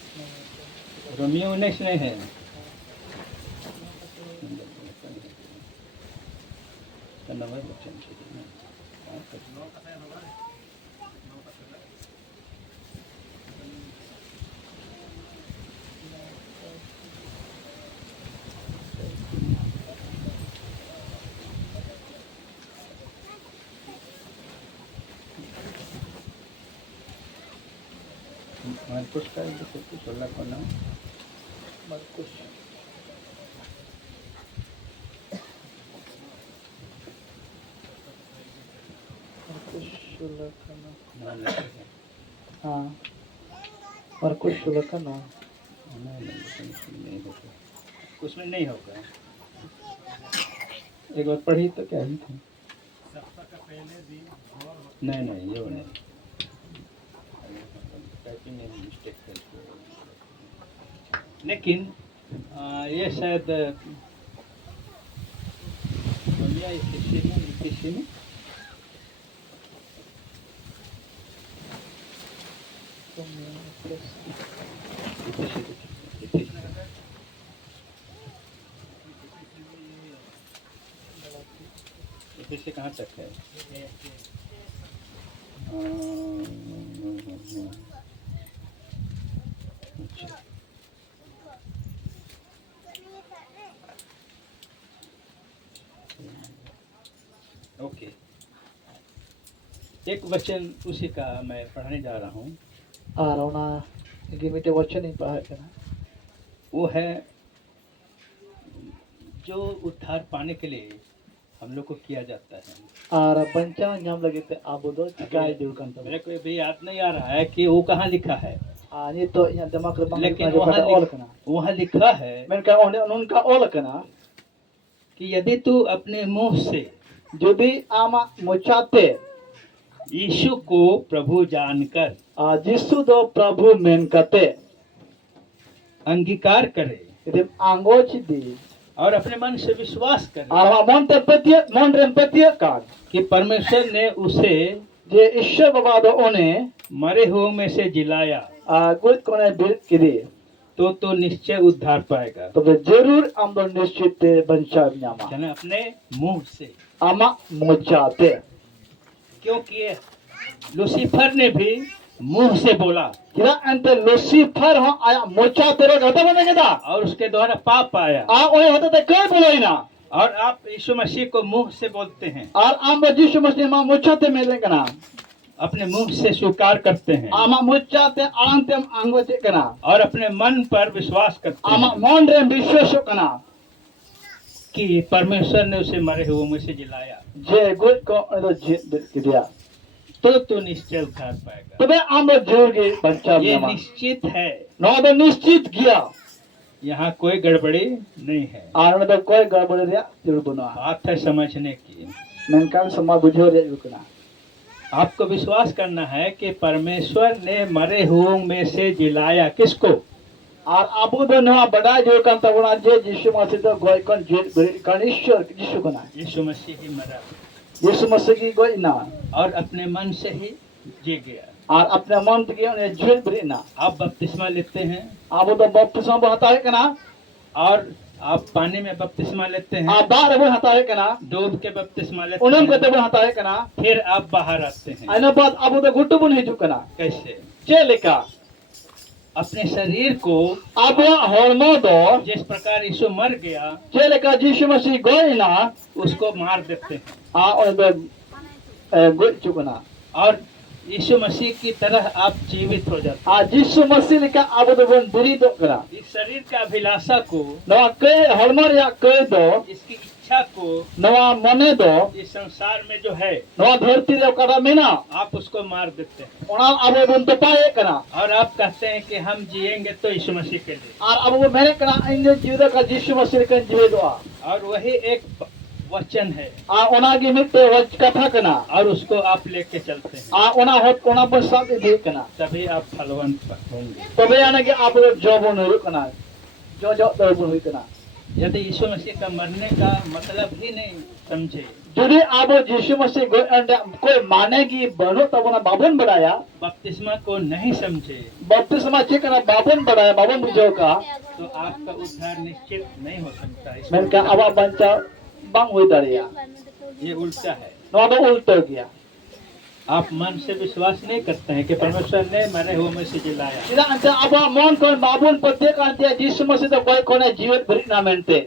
रोमियो 19 नहीं है। उसका 9वें वचन से मार्कुस का 16 का नाम Markus Markus 16 का नाम। नाम नहीं है। हाँ Markus 16 का नाम। नहीं होगा, उसमें नहीं होगा। एक बार पढ़ी तो क्या ही थी। सप्ताह का पहले दिन और नहीं ये वो नहीं, टाइपिंग में मिस्टेक है। लेकिन ये शायद भैया किसी में से कहाँ तक है? अच्छा। ओके, एक वचन उसी का मैं पढ़ने जा रहा हूँ। Araw gimite watch नहीं पढ़ा करना। वो है जो उद्धार पाने के लिए हम लोग को किया जाता है। Ara panca nyam lagi te abodo cikai diukan tu। मेरे को भी याद नहीं आ रहा है कि वो कहाँ लिखा है, Ini to yang demak rebang लेकिन जो कटा all करना। वहाँ लिखा है Mereka उनका all करना। कि यदि तू अपने मुंह से Jadi ama मुचाते यीशु को प्रभु जानकर जिसु दो प्रभु मेन कते अंगीकार करे इदे आंगोच दी और अपने मन से विश्वास करे आवा मन रेम्पतिय काग कि परमेश्वर ने उसे जे ईश्वर बाबा दो ओने मरे हुओं में से जिलाया, गुड कोने बिल किदी तो निश्चय उद्धार पाएगा। तो वे जरूर हम दो निश्चित बंचा न्यामा यानी अपने मुंह से, आमा मुचाते क्योंकि लूसीफर ने भी मुंह से बोला किरा अंत लूसीफर हो आया मुचाते रो गता बनेगा दा और उसके द्वारा पाप आया। ओए होता ते कोई बोलोई ना और आप यीशु मसीह को मुंह से बोलते हैं और आम यीशु मसीह मा मुचाते मेले कना अपने मुंह से स्वीकार करते हैं आमा मुचाते आंतम आंगोचे कना और अपने मन पर विश्वास करते आमा हैं मन रे विश्वास कना कि परमेश्वर ने उसे मरे हुए में से जिलाया, जे गुड को तो किदिया तो निश्चय उद्धार पाएगा। तबे आम जरूर के बंचा ये न्यामा निश्चित है, नो तो निश्चित किया यहाँ कोई गड़बड़ी नहीं है। आरण तो कोई गड़बड़ रे जरूर बना बात है समझने की। मनका समा बुझो रे रुकना आपको विश्वास करना है कि परमेश्वर ने मरे हुओं में से जिलाया किसको? और अबू दो नवा बड़ा जो kan tabuna je यीशु मसीह तो गोय कन जे कनिश्वर यीशु कना यीशु मसीह ही मरा यीशु मसीह की गोय ना और अपने मन से ही जी गया। और अपने मन के ने जुल बरिना आप बपतिस्मा लेते हैं अबू तो बपतिस्मा बहता है कना और आप पानी में बपतिस्मा लेते हैं, आ बार वो हता है कना डूब के बपतिस्मा लेते उनम हैं, कते बहता है कना फिर आप बाहर आते हैं। अने बाद अबू तो गुट्टू बन हिजु कना कैसे? चेलिका अपने शरीर को अब हरमो दो जिस प्रकार यीशु मर गया चेलिका यीशु मसीह गोय ना उसको मार देते हैं आ और गोय चुकना और यीशु मसीह की तरह आप जीवित हो जाते आ यीशु मसीह लिखा अब तो बन बुरी दो करा हैं। इस शरीर का अभिलाषा को, नवा के हरमो या के दो इसकी इच्छा को नवा मने दो इस संसार में जो है नवा धरती रे ओकरा मेना आप उसको मार देते हैं ओना अबो बन तो पाए कना और आप कहते हैं कि हम जिएंगे तो यीशु मसीह के लिए। और अबो मेने कना इन जीव का यीशु मसीह के जीवे दो और वही एक वचन है आ ओना गे मिते वच कथा कना और उसको आप लेके चलते हैं, आ ओना होत ओना पर सब दे कना तभी आप फलवंत होंगे। तबे आने के आप जॉब न कना जो तो हुई कना यदि यीशु मसीह का मरने का मतलब ही नहीं समझे, जुदी आप यीशु मसीह कोई मानेगी बनो तब ना बाबन बढ़ाया बपतिस्मा को नहीं समझे, बपतिस्मा चेक ना बाबन बढ़ाया बाबन बुझो का तो आपका उद्धार निश्चित नहीं हो सकता। मैं का अब बंचा बांग हुई दरिया ये उल्टा है। नो तो उल्टा गया आप मन से विश्वास नहीं करते हैं कि परमेश्वर ने मरे हुए में से जिलाया। इदा अंत अब मन कोन बाबन प्रत्येक अंत यीशु मसीह तो कोई कोने जीवित भरी ना मेनते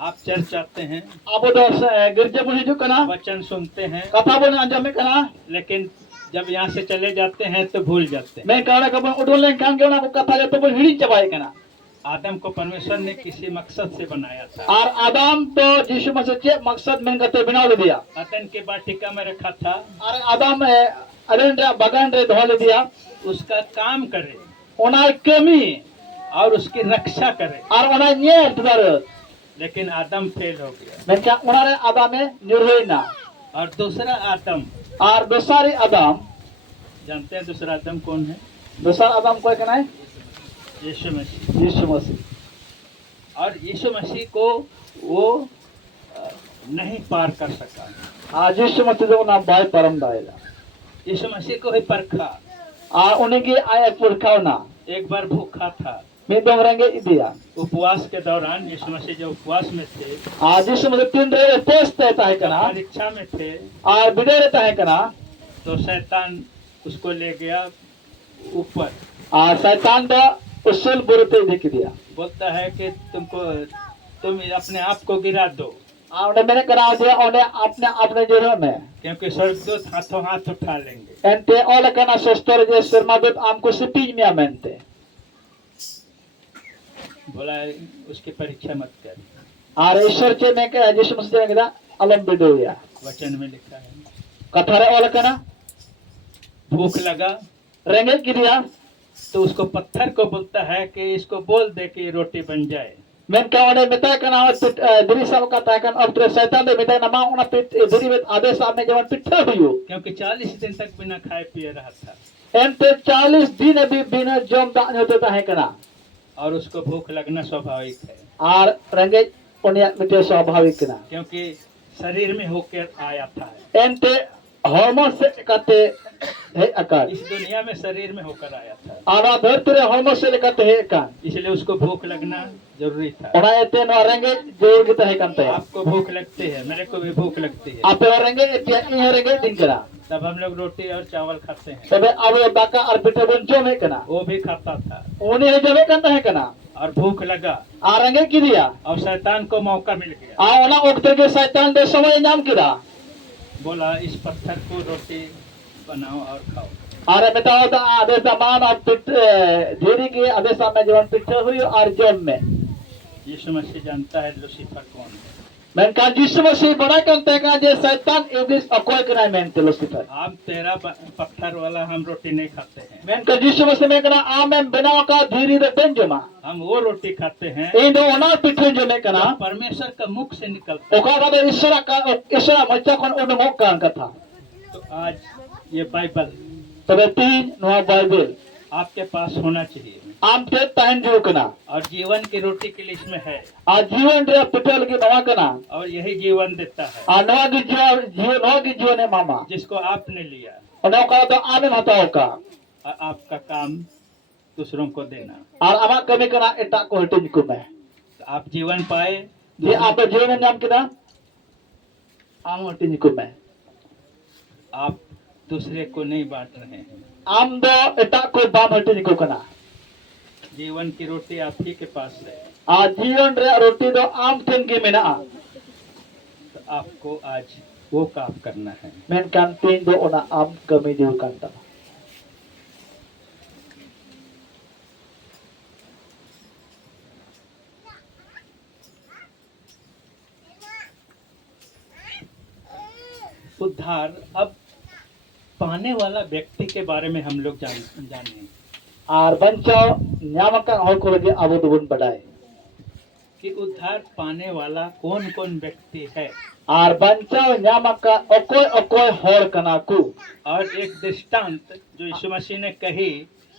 आप चर्च आते हैं, अब तो गिरजा बुझी जो कना वचन सुनते हैं, कथा बोले अंजाम में कना लेकिन जब यहाँ से चले जाते हैं तो भूल जाते हैं। मैं कहना कब उडोल लें काम के ना कथा के तो हिड़ी चबाए कना आदम को परमेश्वर ने किसी मकसद से बनाया था और आदम तो यीशु मसीह के मकसद में करते बिना दिया अदन के वाटिका में रखा था, और आदम अरन रे बगान रे धोले दिया उसका काम करे ओना कमी और उसकी रक्षा करे, और ओना ये दर लेकिन आदम फेल हो गया। मैं क्या ओना रे आदम में निर्भय ना और दूसरा आदम, और दूसरी आदम जानते हैं दूसरा आदम कौन है? दूसरा आदम कोई कहना है यीशु मसीह। यीशु मसीह और यीशु मसीह को वो नहीं पार कर सका। आज यीशु मसीह जो ना भाई परम दायरा यीशु मसीह को ही परखा। उन्हीं की आय पुरखाव ना एक बार भूखा था, मैं दो रंगे दिया उपवास के दौरान यीशु मसीह जो उपवास में थे, आज यीशु मसीह तीन रे पोस्ट रहता है कना परीक्षा में थे, और बिडे रहता है कना तो शैतान उसको ले गया ऊपर। और शैतान तो उसूल बुरते देख दिया बोलता है कि तुम अपने आप को गिरा दो, और मैंने करा दिया उन्हें अपने अपने जगह में क्योंकि स्वर्गदूत हाथों हाथ उठा लेंगे। एंटे ओला कना सोस्टर जे शर्मादूत आमको सिपीज में आमेंते बोला उसकी परीक्षा मत कर, और ईश्वर के में के यीशु मसीह ने कहा अलम बिडोया वचन में लिखा है। कथारे ओला कना भूख लगा रेंगे गिरिया तो उसको पत्थर को बोलता है कि इसको बोल दे कि रोटी बन जाए। मैं क्या उन्हें मिताई कना दिरी सब का ताकन अब तो शैतान ने मिताई नमा उन्हें पिट दिरी में आदेश सामने जवन पिट्ठे हुई हो क्योंकि 40 दिन तक बिना खाए पिए रहा था एंटे 40 दिन अभी बिना जम दान होता है कना और उसको भूख लगना स्वाभाविक है, और रंगे उन्हें मिटे स्वाभाविक कना क्योंकि शरीर में होकर आया था। एंटे हॉर्मोन से कहते है आकार इस दुनिया में शरीर में होकर आया था, आवा धरती रे हॉर्मोन से कहते है कान इसलिए उसको भूख लगना जरूरी था। उन्हें ते नो रंगे जोर की तरह कंते आपको भूख लगती है, मेरे को भी भूख लगती है, आप रंगे ये रंगे दिन करा तब हम लोग रोटी और चावल खाते हैं। तबे अब बाका और पिठे बन जो में कना वो भी खाता था उन्हें जमे कंता है कना और भूख लगा आ रंगे की दिया और शैतान को मौका मिल गया। आ ओना उठते के शैतान दे समय नाम किरा बोला इस पत्थर को रोटी बनाओ और खाओ। अरे बताओ तो आदेश मान और पिठ धीरे के आदेश में जवन पिठे हुई और जम में यीशु मसीह जानता है लूसीफर कौन है। मैं कहा यीशु मसीह बड़ा करते हैं जे शैतान इब्लिस अकोय कना में लुसीफर आप तेरा पत्थर वाला हम रोटी नहीं खाते हैं, मैं कहा यीशु मसीह में कना आ में बिना का धीरे रे बेंजमा हम वो रोटी खाते हैं इन दो ओना पिठे जो में कना परमेश्वर का मुख से निकलता है। ओका का ईश्वर मच्चा कोन उन मोक का कथा तो आज ये बाइबल तबे तीन नवा बाइबल आपके पास होना चाहिए आम ते तहन जो कना और जीवन की रोटी के लिए इसमें है आ जीवन रे पिठल के नवा कना और यही जीवन देता है आ नवा की जीवन नवा की जीवन है मामा जिसको आपने लिया और नवा का तो आनंद हताओ का और आपका काम दूसरों को देना और आमा कमी कना एटा को हटिन को मैं तो आप जीवन पाए ये आप जीवन नाम किना आम हटिन को मैं आप दूसरे को नहीं बांट रहे हैं। आम दो एटा को बाम हटिन को कना जीवन की रोटी आप ही के पास है आ जीवन रे रोटी दो आम ठेन के मेना तो आपको आज वो काम करना है। मेन कान तीन दो ओना आम कमी जो कांता उद्धार अब पाने वाला व्यक्ति के बारे में हम लोग जाने Ar bancau nyamakan hol ko lagi abu dubun badai. कि उद्धार पाने वाला कौन कौन व्यक्ति है Ar bancau nyamaka okoy hol kana ku. और एक दृष्टांत जो यीशु मसीह ने कही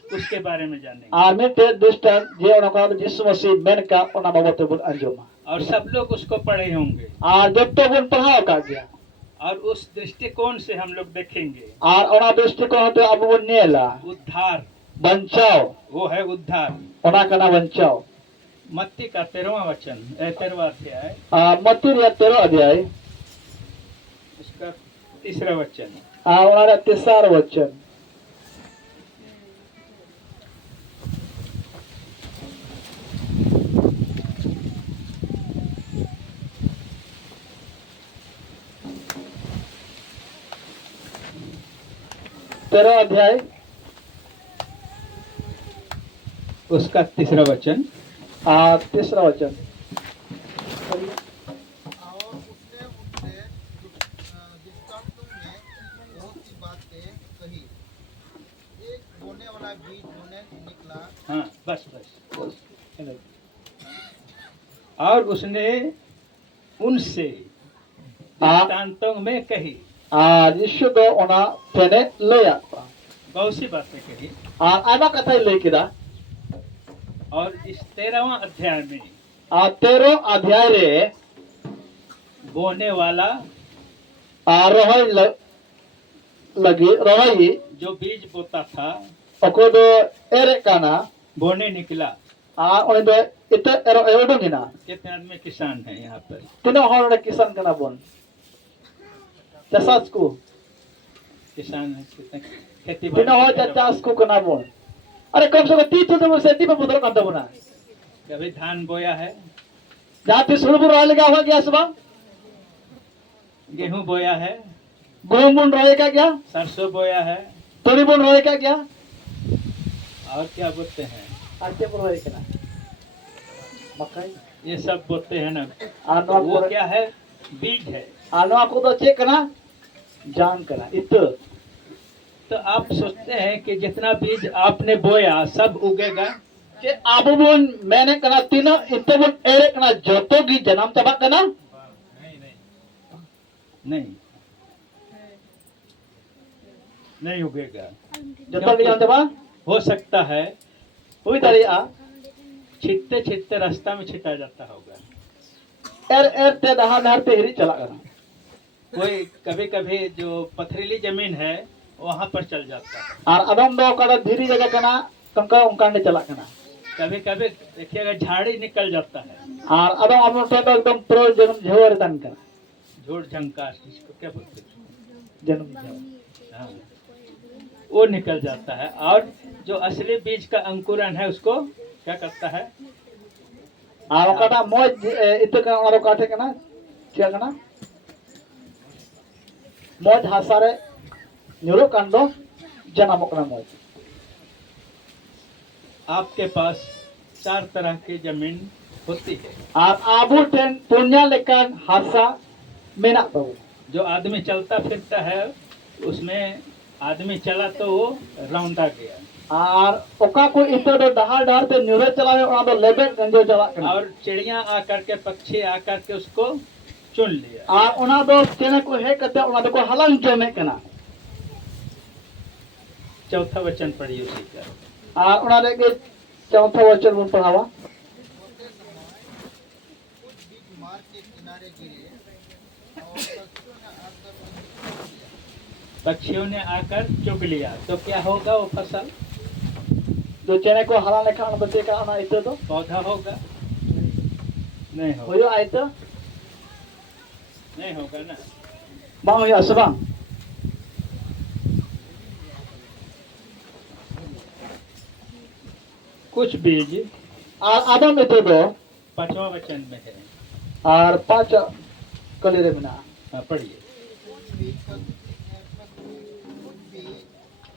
उसके बारे में जानेंगे Ar mete distan je ona ko Yesus Masih men ka ona babot bun anjoma. और सब लोग उसको पढ़े होंगे Ar jotto bun pahau ka gya. और उस दृष्टिकोण से हम लोग देखेंगे Ar ona dristikon hote abu bun nela. उद्धार Bancau वो है उद्धार ona kana bancau. मत्ती का 13वां वचन 13वां अध्याय Mati ya 13 adhyay. उसका 3रा वचन Ona ra tisar wachan. तेरह अध्याय उसका 3रा वचन तीसरा वचन और उसने उनसे दृष्टांतों में बहुत सी बातें कही। एक बोने वाला बीज बोने निकला। हाँ बस बस और उसने उनसे दृष्टांतों में कही यीशु दो ओना तेने लया बहुत सी बातें कही आयमा कथा लय किदा और इस 13वां अध्याय में 13 अध्याय रे बोने वाला रोहय लगी रोहय जो बीज बोता था ओको दो एरे काना बोने निकला ओने दो इते एरो एडोंगिना कितने आदमी किसान हैं यहाँ पर तिनो हर किसान कना बोन चास को किसान हैं, कितने खेती तिनो हो चास को कना बोन अरे कम से कम 30 तो सेंटी पे बुदर कांता बोना कभी धान बोया है जहां पे सुरपुर वाले का हो गया सब गेहूं बोया है गहूम बुन रोए का क्या सरसों बोया है तोरी बुन रोए का क्या और क्या बोते हैं आते पर रोए का मकई ये सब बोते हैं ना आनो वो को क्या है बीज है आनो को तो चेक करना जान करना इत तो आप सोचते हैं कि जितना बीज आपने बोया सब उगेगा जे आबो बुन मैंने कना तीनो इत बुन एरे कना जोतो की जन्म चबा कना नहीं नहीं उगेगा जोतो की जन्म चबा हो सकता है हुई दरिया छिटते छिटते रास्ता में छिटा जाता होगा एर एर ते दहार दहार ते हिरी चला कना कोई कभी कभी जो पथरीली जमीन है वहां पर चल जाता है और अदम दो कड़ा धीरी जगह कना कंका उनका ने चला कना कभी कभी देखिएगा झाड़ी निकल जाता है और अदम अपन से तो एकदम प्रो जन्म झोर तन कना झोड़ झंकार इसको क्या बोलते हैं जन्म झोर हाँ, वो निकल जाता है और जो असली बीज का अंकुरन है उसको क्या करता है और कटा मोज इत का और काटे कना क्या कना मोज हासारे न्यूरो कांडो जन्म कना मोज आपके पास 4 तरह की जमीन होती है और आबू टेन पुण्या लेकर हासा मेना तो जो आदमी चलता फिरता है उसमें आदमी चला तो वो रौंदा गया और ओका को इतो दो डहार डहार ते न्यूरो चलावे ओना दो लेबे गंजो चला कना और चिड़िया आकर के पक्षी आकर के उसको चुन लिया और ओना दो चेने को हे कते ओना दो को हलंग जमे कना चौथा वचन पढ़िए उसी का और ओना दे के चौथा वचन बुन पढ़ावा होते समय कुछ बीज मार्ग के किनारे गिरे और पक्षियों ने आकर उन्हें पक्षियों ने आकर चुग लिया। चुग लिया तो क्या होगा वो फसल जो चेने को हला लेखा ओना बचे का ओना इतो दो पौधा होगा नहीं होगा होयो आइतो नहीं होगा ना बांग होयो असबांग कुछ बीज और आदम इतो दो 5वां वचन में है और 5 कलिरे मिना हाँ, पढ़िए कुछ बीज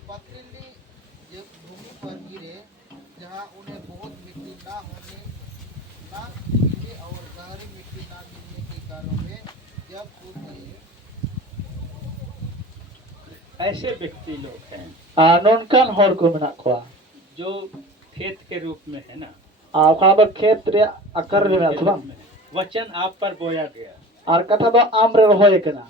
पथरीली भूमि पर गिरे जहाँ उन्हें बहुत मिट्टी ना मिलने और गहरी मिट्टी ना मिलने के कारण में जब सूख गए ऐसे व्यक्ति लोग हैं नोनकान हर को मेना कोआ जो खेत के रूप में है ना, ओका दो खेत रे आकार रे के मेना रूप बang में है। वचन आप पर बोया गया आर कथा दो आम रे रहोय कना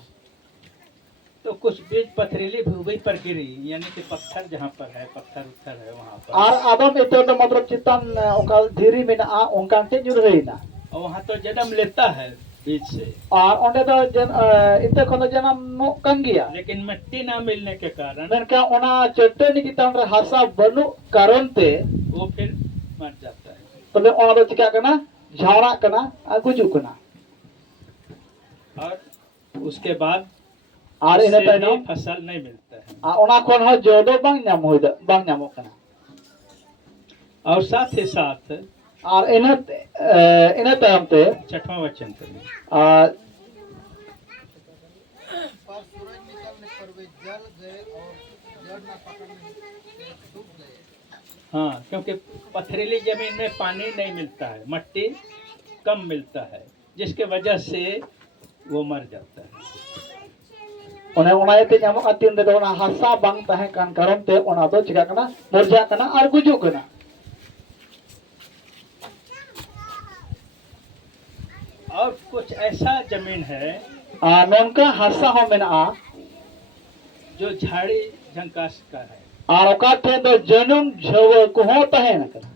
तो कुछ बीज पथरीली भूमि पर गिरी, यानी कि पत्थर जहाँ पर है, पत्थर उत्थर है वहाँ पर, आर आदम इतो दो मतलब चितान ओका धीरी मेना ओंकान ते जुर होइना और वहाँ तो जन्म लेता है बीज से, आर ओंडे दो इते खन जन्म नो कान गिया लेकिन मिट्टी ना मिलने के कारण मेनका ओना चट्टनी चितान रे हासा बनु कारण ते वो फिर मर जाता है। तबे ओना दो चिका कना झावड़ा कना आ गुजु कना और उसके बाद आर इने उससे ताइनो भी फसल नहीं मिलता है। आ ओना कोन हो जोदो बांग नाम होय द बांग नामो कना और साथ ही साथ आर इने तायम ते छठवां वचन करें, आ पर सूरज निकलने पर वे जल गए और जड़ न पकड़ने से डूब गए। हाँ, क्योंकि पथरीली जमीन में पानी नहीं मिलता है, मट्टी कम मिलता है, जिसके वजह से वो मर जाता है। ओने ओना ते नामो अतिन दे ओना हासा बांग ताहे कान कारण ते ओना दो चिका कना मुरझा कना आर गुजु कना और कुछ ऐसा जमीन है आ नोनका हासा हो मेना जो झाड़ी झंकास का है, आर ओका थे दो जनुम झव को हो ताहे न कना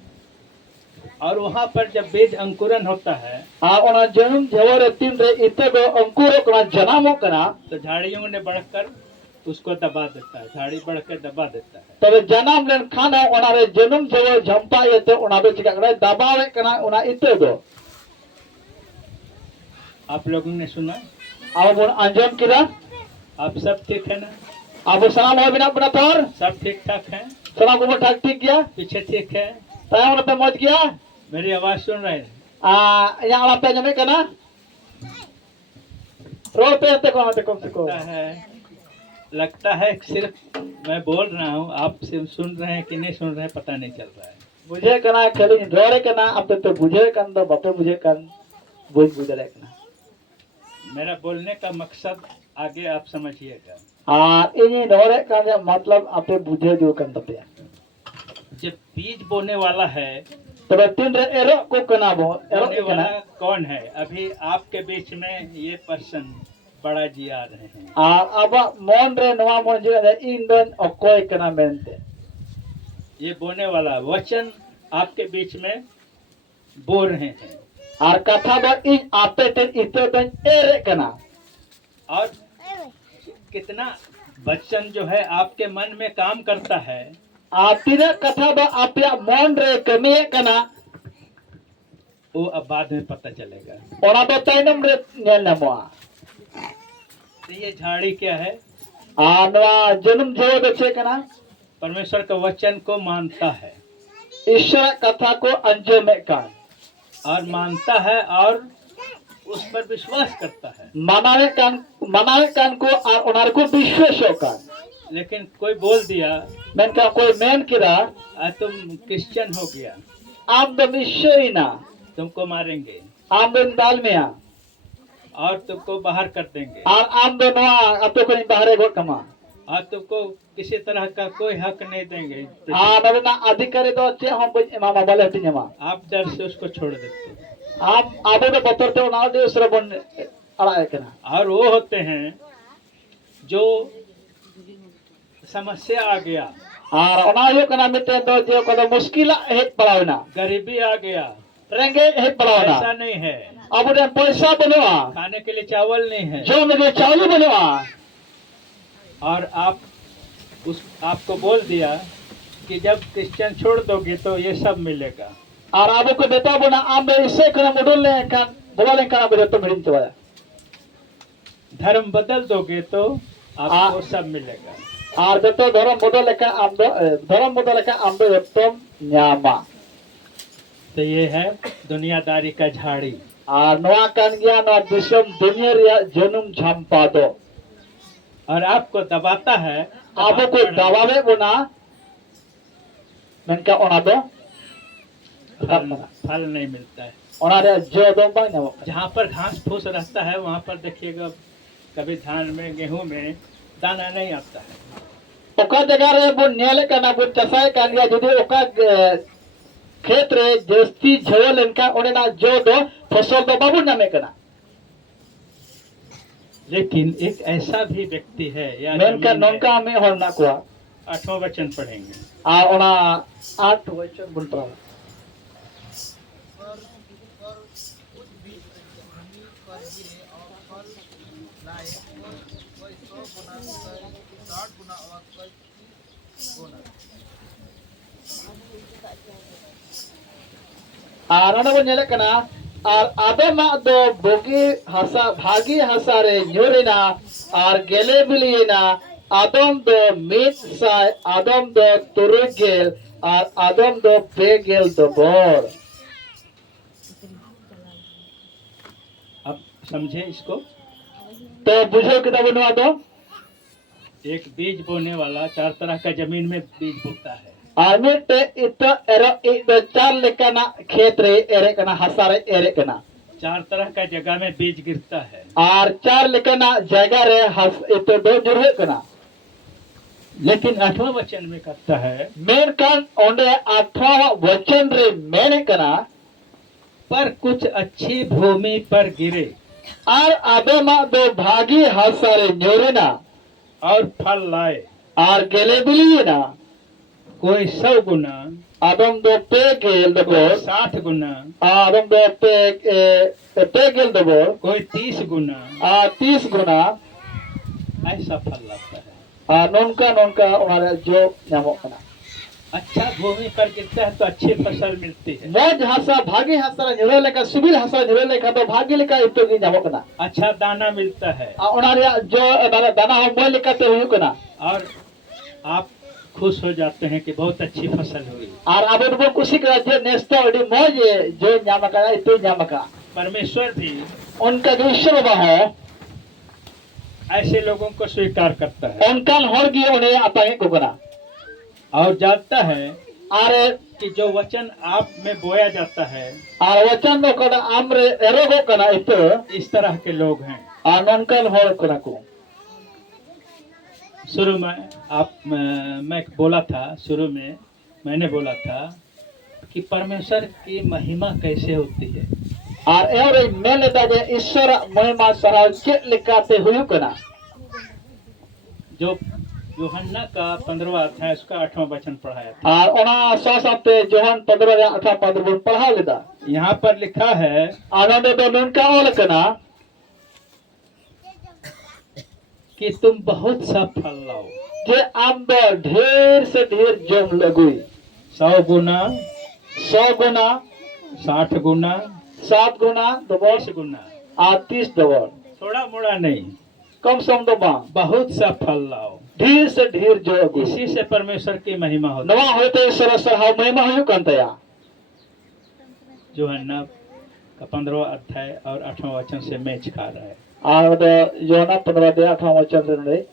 और वहाँ पर जब बीज अंकुरन होता है आ ओना जनुम झव रे तीन रे इते दो अंकुर कना जनामो कना तो झाड़ियों ने बढ़कर उसको दबा देता है, झाड़ी बढ़ के दबा देता है। तबे जनाम लेन खाना ओना रे जनुम झव झंपा येते ओना दो चिका कना दबावे कना ओना इते दो आप लोगों ने सुना, अब बोन अंजम किरा आप सब ठीक है ना, अब सलाम हो बिना बना तोर सब ठीक ठाक है, सलाम को ठाक ठीक गया पीछे ठीक है, ताया ओना पे मौज गया मेरी आवाज सुन रहे हैं? या आला पे जमे कना रोड पे ते कौन ते कम से कम लगता है सिर्फ मैं बोल रहा हूँ, आप सिर्फ सुन रहे हैं कि नहीं सुन रहे हैं पता नहीं चल रहा है। बुझे कना खाली रोरे कना अब तो बुझे कन दो बापे बुझे कन बुझ बुझले कना मेरा बोलने का मकसद आगे आप समझिएगा। आ इनी रोरे का मतलब आपे बुझे जो कन तपे जब बीज बोने वाला है, तबे तीन रे एरो को कना बो एरो बोने कना वाला कौन है? अभी आपके बीच में ये पर्सन बड़ा जी आ रहे हैं। आ अब मन रे नवा मन जे इन दोन अकोय कना मेनते ये बोने वाला वचन आपके बीच में बो रहे हैं, आर कथा दो इन आपे ते इते बन एरे कना और कितना वचन जो है आपके मन में काम करता है, आ तीन कथा दो आपया मन रे कमिए कना वो अब बाद में पता चलेगा। ओना दो ताइनम रे नेल नमवा तो ये झाड़ी क्या है? आ नवा जन्म जो बचे कना परमेश्वर के वचन को मानता है ईश्वर कथा को अंजम कान और मानता है और उस पर विश्वास करता है। मानावे कान को और उनार को विश्वास कान लेकिन कोई बोल दिया मेन का कोई मेन किरा तुम क्रिश्चियन हो गया, आम द विश्वइना तुमको मारेंगे आम द दाल में और तुमको बाहर कर देंगे और आम द नवा अतो को बाहर गो कमा और तुमको किसी तरह का कोई हक नहीं देंगे। आ नरना अधिकारी दो चे हम मामा बोले तिनमा आप डर से उसको छोड़ देते हैं। आम आबो दो बतर तो ना दे श्रवण अड़ा कना और वो होते हैं जो समस्या आ गया, और ओना यो कना मिटे दो जे को मुश्किल हे पड़ावना गरीबी आ गया, रेंगे हे ऐसा पड़ावना नहीं है, अब रे पैसा बनवा खाने के लिए चावल नहीं है, जो मेरे चावल बनवा और आपको बोल दिया कि जब क्रिश्चियन छोड़ दोगे तो ये सब मिलेगा। और आबो को बेटा बना आम इससे कना मुडल ले कान बोले कना बे तो मिडिन तो धर्म बदल दोगे तो आपको सब मिलेगा। और बेटो धर्म बदल का आम धर्म बदल का आम उत्तम न्यामा तो ये है दुनियादारी का झाड़ी। और नवा कान गया ना दिसम दुनिया रे जन्म झंपा दो और आपको दबाता है, आबो को दबावे बना मन का ओना दो फल नहीं मिलता है। ओना रे जो दो बाय ना जहाँ पर घास फूस रहता है वहाँ पर देखिएगा, कभी धान में गेहूं में दाना नहीं आता है। ओका जगह रे बो नेले कना बो चसाय कान गया जुदी ओका खेत रे जस्ती झोल इनका ओनेना जो दो फसल दो बाबू नामे कना लेकिन एक ऐसा भी व्यक्ति है या मेन का जमीन है, नोंका में होना कुआ 8वां वचन पढ़ेंगे। आ ओना 8 वचन बुन पड़ा पर कुछ बीज भूमि पर गिरे और फल लाए, कोई 100 गुना, कोई 60 गुना और कोई 30 गुना। और ओना बो नेले कना और आदमा दो बोगी हसा भागी हसा रे न्यूरिना और गेले बिलिना आदम दो मीट साय आदम दो तुरुगेल और आदम दो पेगेल दो बोर। अब समझे इसको। तो बुझो किताब बनवा दो। एक बीज बोने वाला 4 तरह का जमीन में बीज बोता है। आमिट इत एरो इत 4 लेकना खेत रे एरे कना हसा रे एरे कना 4 तरह का जगह में बीज गिरता है। और 4 लेकना जगह रे हस इत दो जुरे कना लेकिन 8वां वचन में कहता है मेन कान ओंडे 8वां वचन रे मेन कना पर कुछ अच्छी भूमि पर गिरे और आदमा दो भागी हसा रे न्यूरिना और फल लाए, और गेले बिलिना कोई 100 गुना, आदम दो पेगेल दो कोई बोर 60 गुना, आदम दो पेगेल दो बोर कोई 30 गुना, 30 गुना ऐसा फल लाता है। नोनका नोनका हमारे जो नामो कना अच्छा भूमि पर गिरता है तो अच्छी फसल मिलती है। मोज हसा भागी हसा निरे लेका सुबिल हसा निरे लेका तो भागी लेका इतो की नामो कना अच्छा दाना मिलता है ओनारिया जो दाना हो मोय लेका ते हुई कना और आप खुश हो जाते हैं कि बहुत अच्छी फसल हुई। और अब उनको खुशी करा जे नेस्ता ओडी मोज जो नाम कना इतो नाम का परमेश्वर भी उनका जो ईश्वर बा है ऐसे लोगों को स्वीकार करता है उनका होरगी उन्हें अपाए को कना और जानता है और कि जो वचन आप में बोया जाता है और वचन नो कना आमरे एरोगो कना इतो इस तरह के लोग हैं। और नोनकल होर कना को शुरू में मैं बोला था, शुरू में मैंने बोला था कि परमेश्वर की महिमा कैसे होती है। और एवरे मेले दाजे ईश्वर महिमा सराव चेक लिखाते हुई कना जो यूहन्ना का 15वां अध्याय उसका 8वां वचन पढ़ाया था। और ओना साथे जोहन 15 अथा 15 पढ़ा लेदा यहाँ पर लिखा है आनंद दो नोनका ओल कना कि तुम बहुत सा फल लाओ, जे आम दो ढेर से ढेर जम लगुई 100 गुना, 100 गुना 60 गुना, 7 गुना दबो 30 गुना, 30 दबो थोड़ा मोड़ा नहीं, कम सम दबा बहुत सा फल लाओ। ढेर से ढेर जो लगुई इसी से परमेश्वर की महिमा होती नवा होते ईश्वर सरहाव महिमा हुई कंतया है। यूहन्ना का 15वां अध्याय और 8वां वचन से मैच खा रहा है। और योना 15 दे 8 वचन रे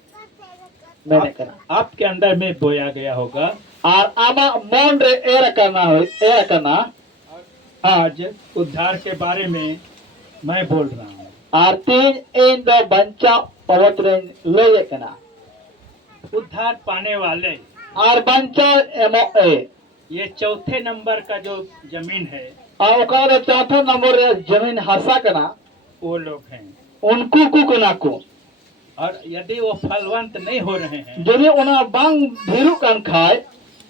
मैंने कना आपके अंदर में बोया गया होगा। और आमा मन रे एर करना आज उद्धार के बारे में मैं बोल रहा हूँ। और 3 इन दो बंचा पवित्र ले कना उद्धार पाने वाले और बंचा एमो ए ये चौथे नंबर का जो जमीन है और ओकर चौथा नंबर रे जमीन हसा कना वो लोग हैं। उनको कना को और यदि वो फलवंत नहीं हो रहे हैं यदि उना बांग भीरू कन खाए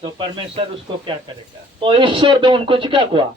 तो परमेश्वर उसको क्या करेगा। तो ईश्वर दो उनको चिका कुआ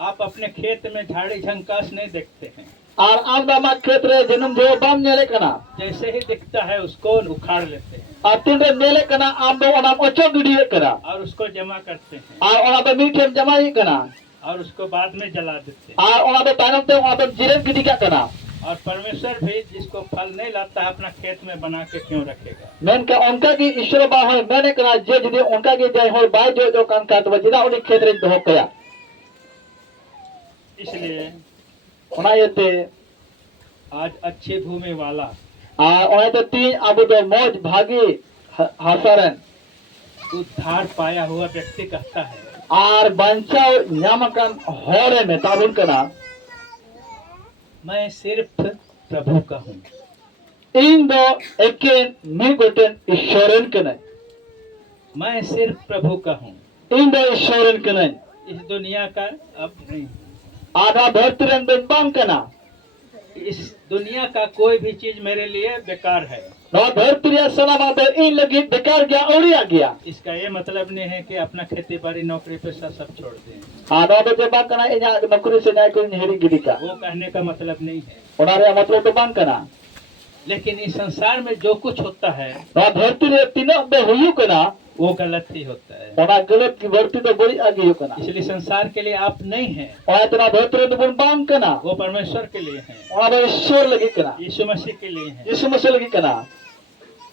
आप अपने खेत में झाड़ी झंकास नहीं देखते हैं, और आम दामा खेत रे जन्म जो बाम नेले कना जैसे ही दिखता है उसको उखाड़ लेते हैं और 3 रे नेले कना आम दो उना ओचो गिडी कना और उसको जमा करते हैं और उना तो मीठे जमाई कना और उसको बाद में जला देते हैं। और उना तो तानम ते उना तो जिरे गिडी का कना और परमेश्वर भी जिसको फल नहीं लाता है अपना खेत में बना के क्यों रखेगा। मेन के उनका की ईश्वर बा होय मैंने कना जे जदी उनका की जाय होय बाय जो कान का तो जिदा उनी खेत रे दो कया इसलिए उना येते आज अच्छी भूमि वाला उना तो 3 अब तो मौज भागी हसरन उद्धार पाया हुआ व्यक्ति कहता है और बंचा न्यामकन होरे में ताबुन कना मैं सिर्फ प्रभु का हूँ। इन दो एकेन मी गोटेन ईश्वरन कने मैं सिर्फ प्रभु का हूँ, इन दो ईश्वरन कने इस दुनिया का अब नहीं। आधा धरती रन बन बांग कना इस दुनिया का कोई भी चीज मेरे लिए बेकार है। नवा धरती रे सनामा दो इन लगी बेकार गया उड़िया गया इसका ये मतलब नहीं है कि अपना खेती बाड़ी नौकरी पेशा सब छोड़ दें। आधा दो जे बांग कना इना नौकरी से नाय कोई हेरी गिरी का वो कहने का मतलब नहीं है। ओना रे मतलब तो बांग कना लेकिन इस संसार में जो कुछ होता है नवा धरती रे तीनो बे हुयु कना वो गलत ही होता है। ओना गलत की धरती तो बड़ी आगे यु कना इसलिए संसार के लिए आप नहीं हैं, ओना तना धरती रे तो बन बांग कना वो परमेश्वर के लिए हैं, ओना रे ईश्वर लगी कना यीशु मसीह के लिए हैं। यीशु मसीह लगी कना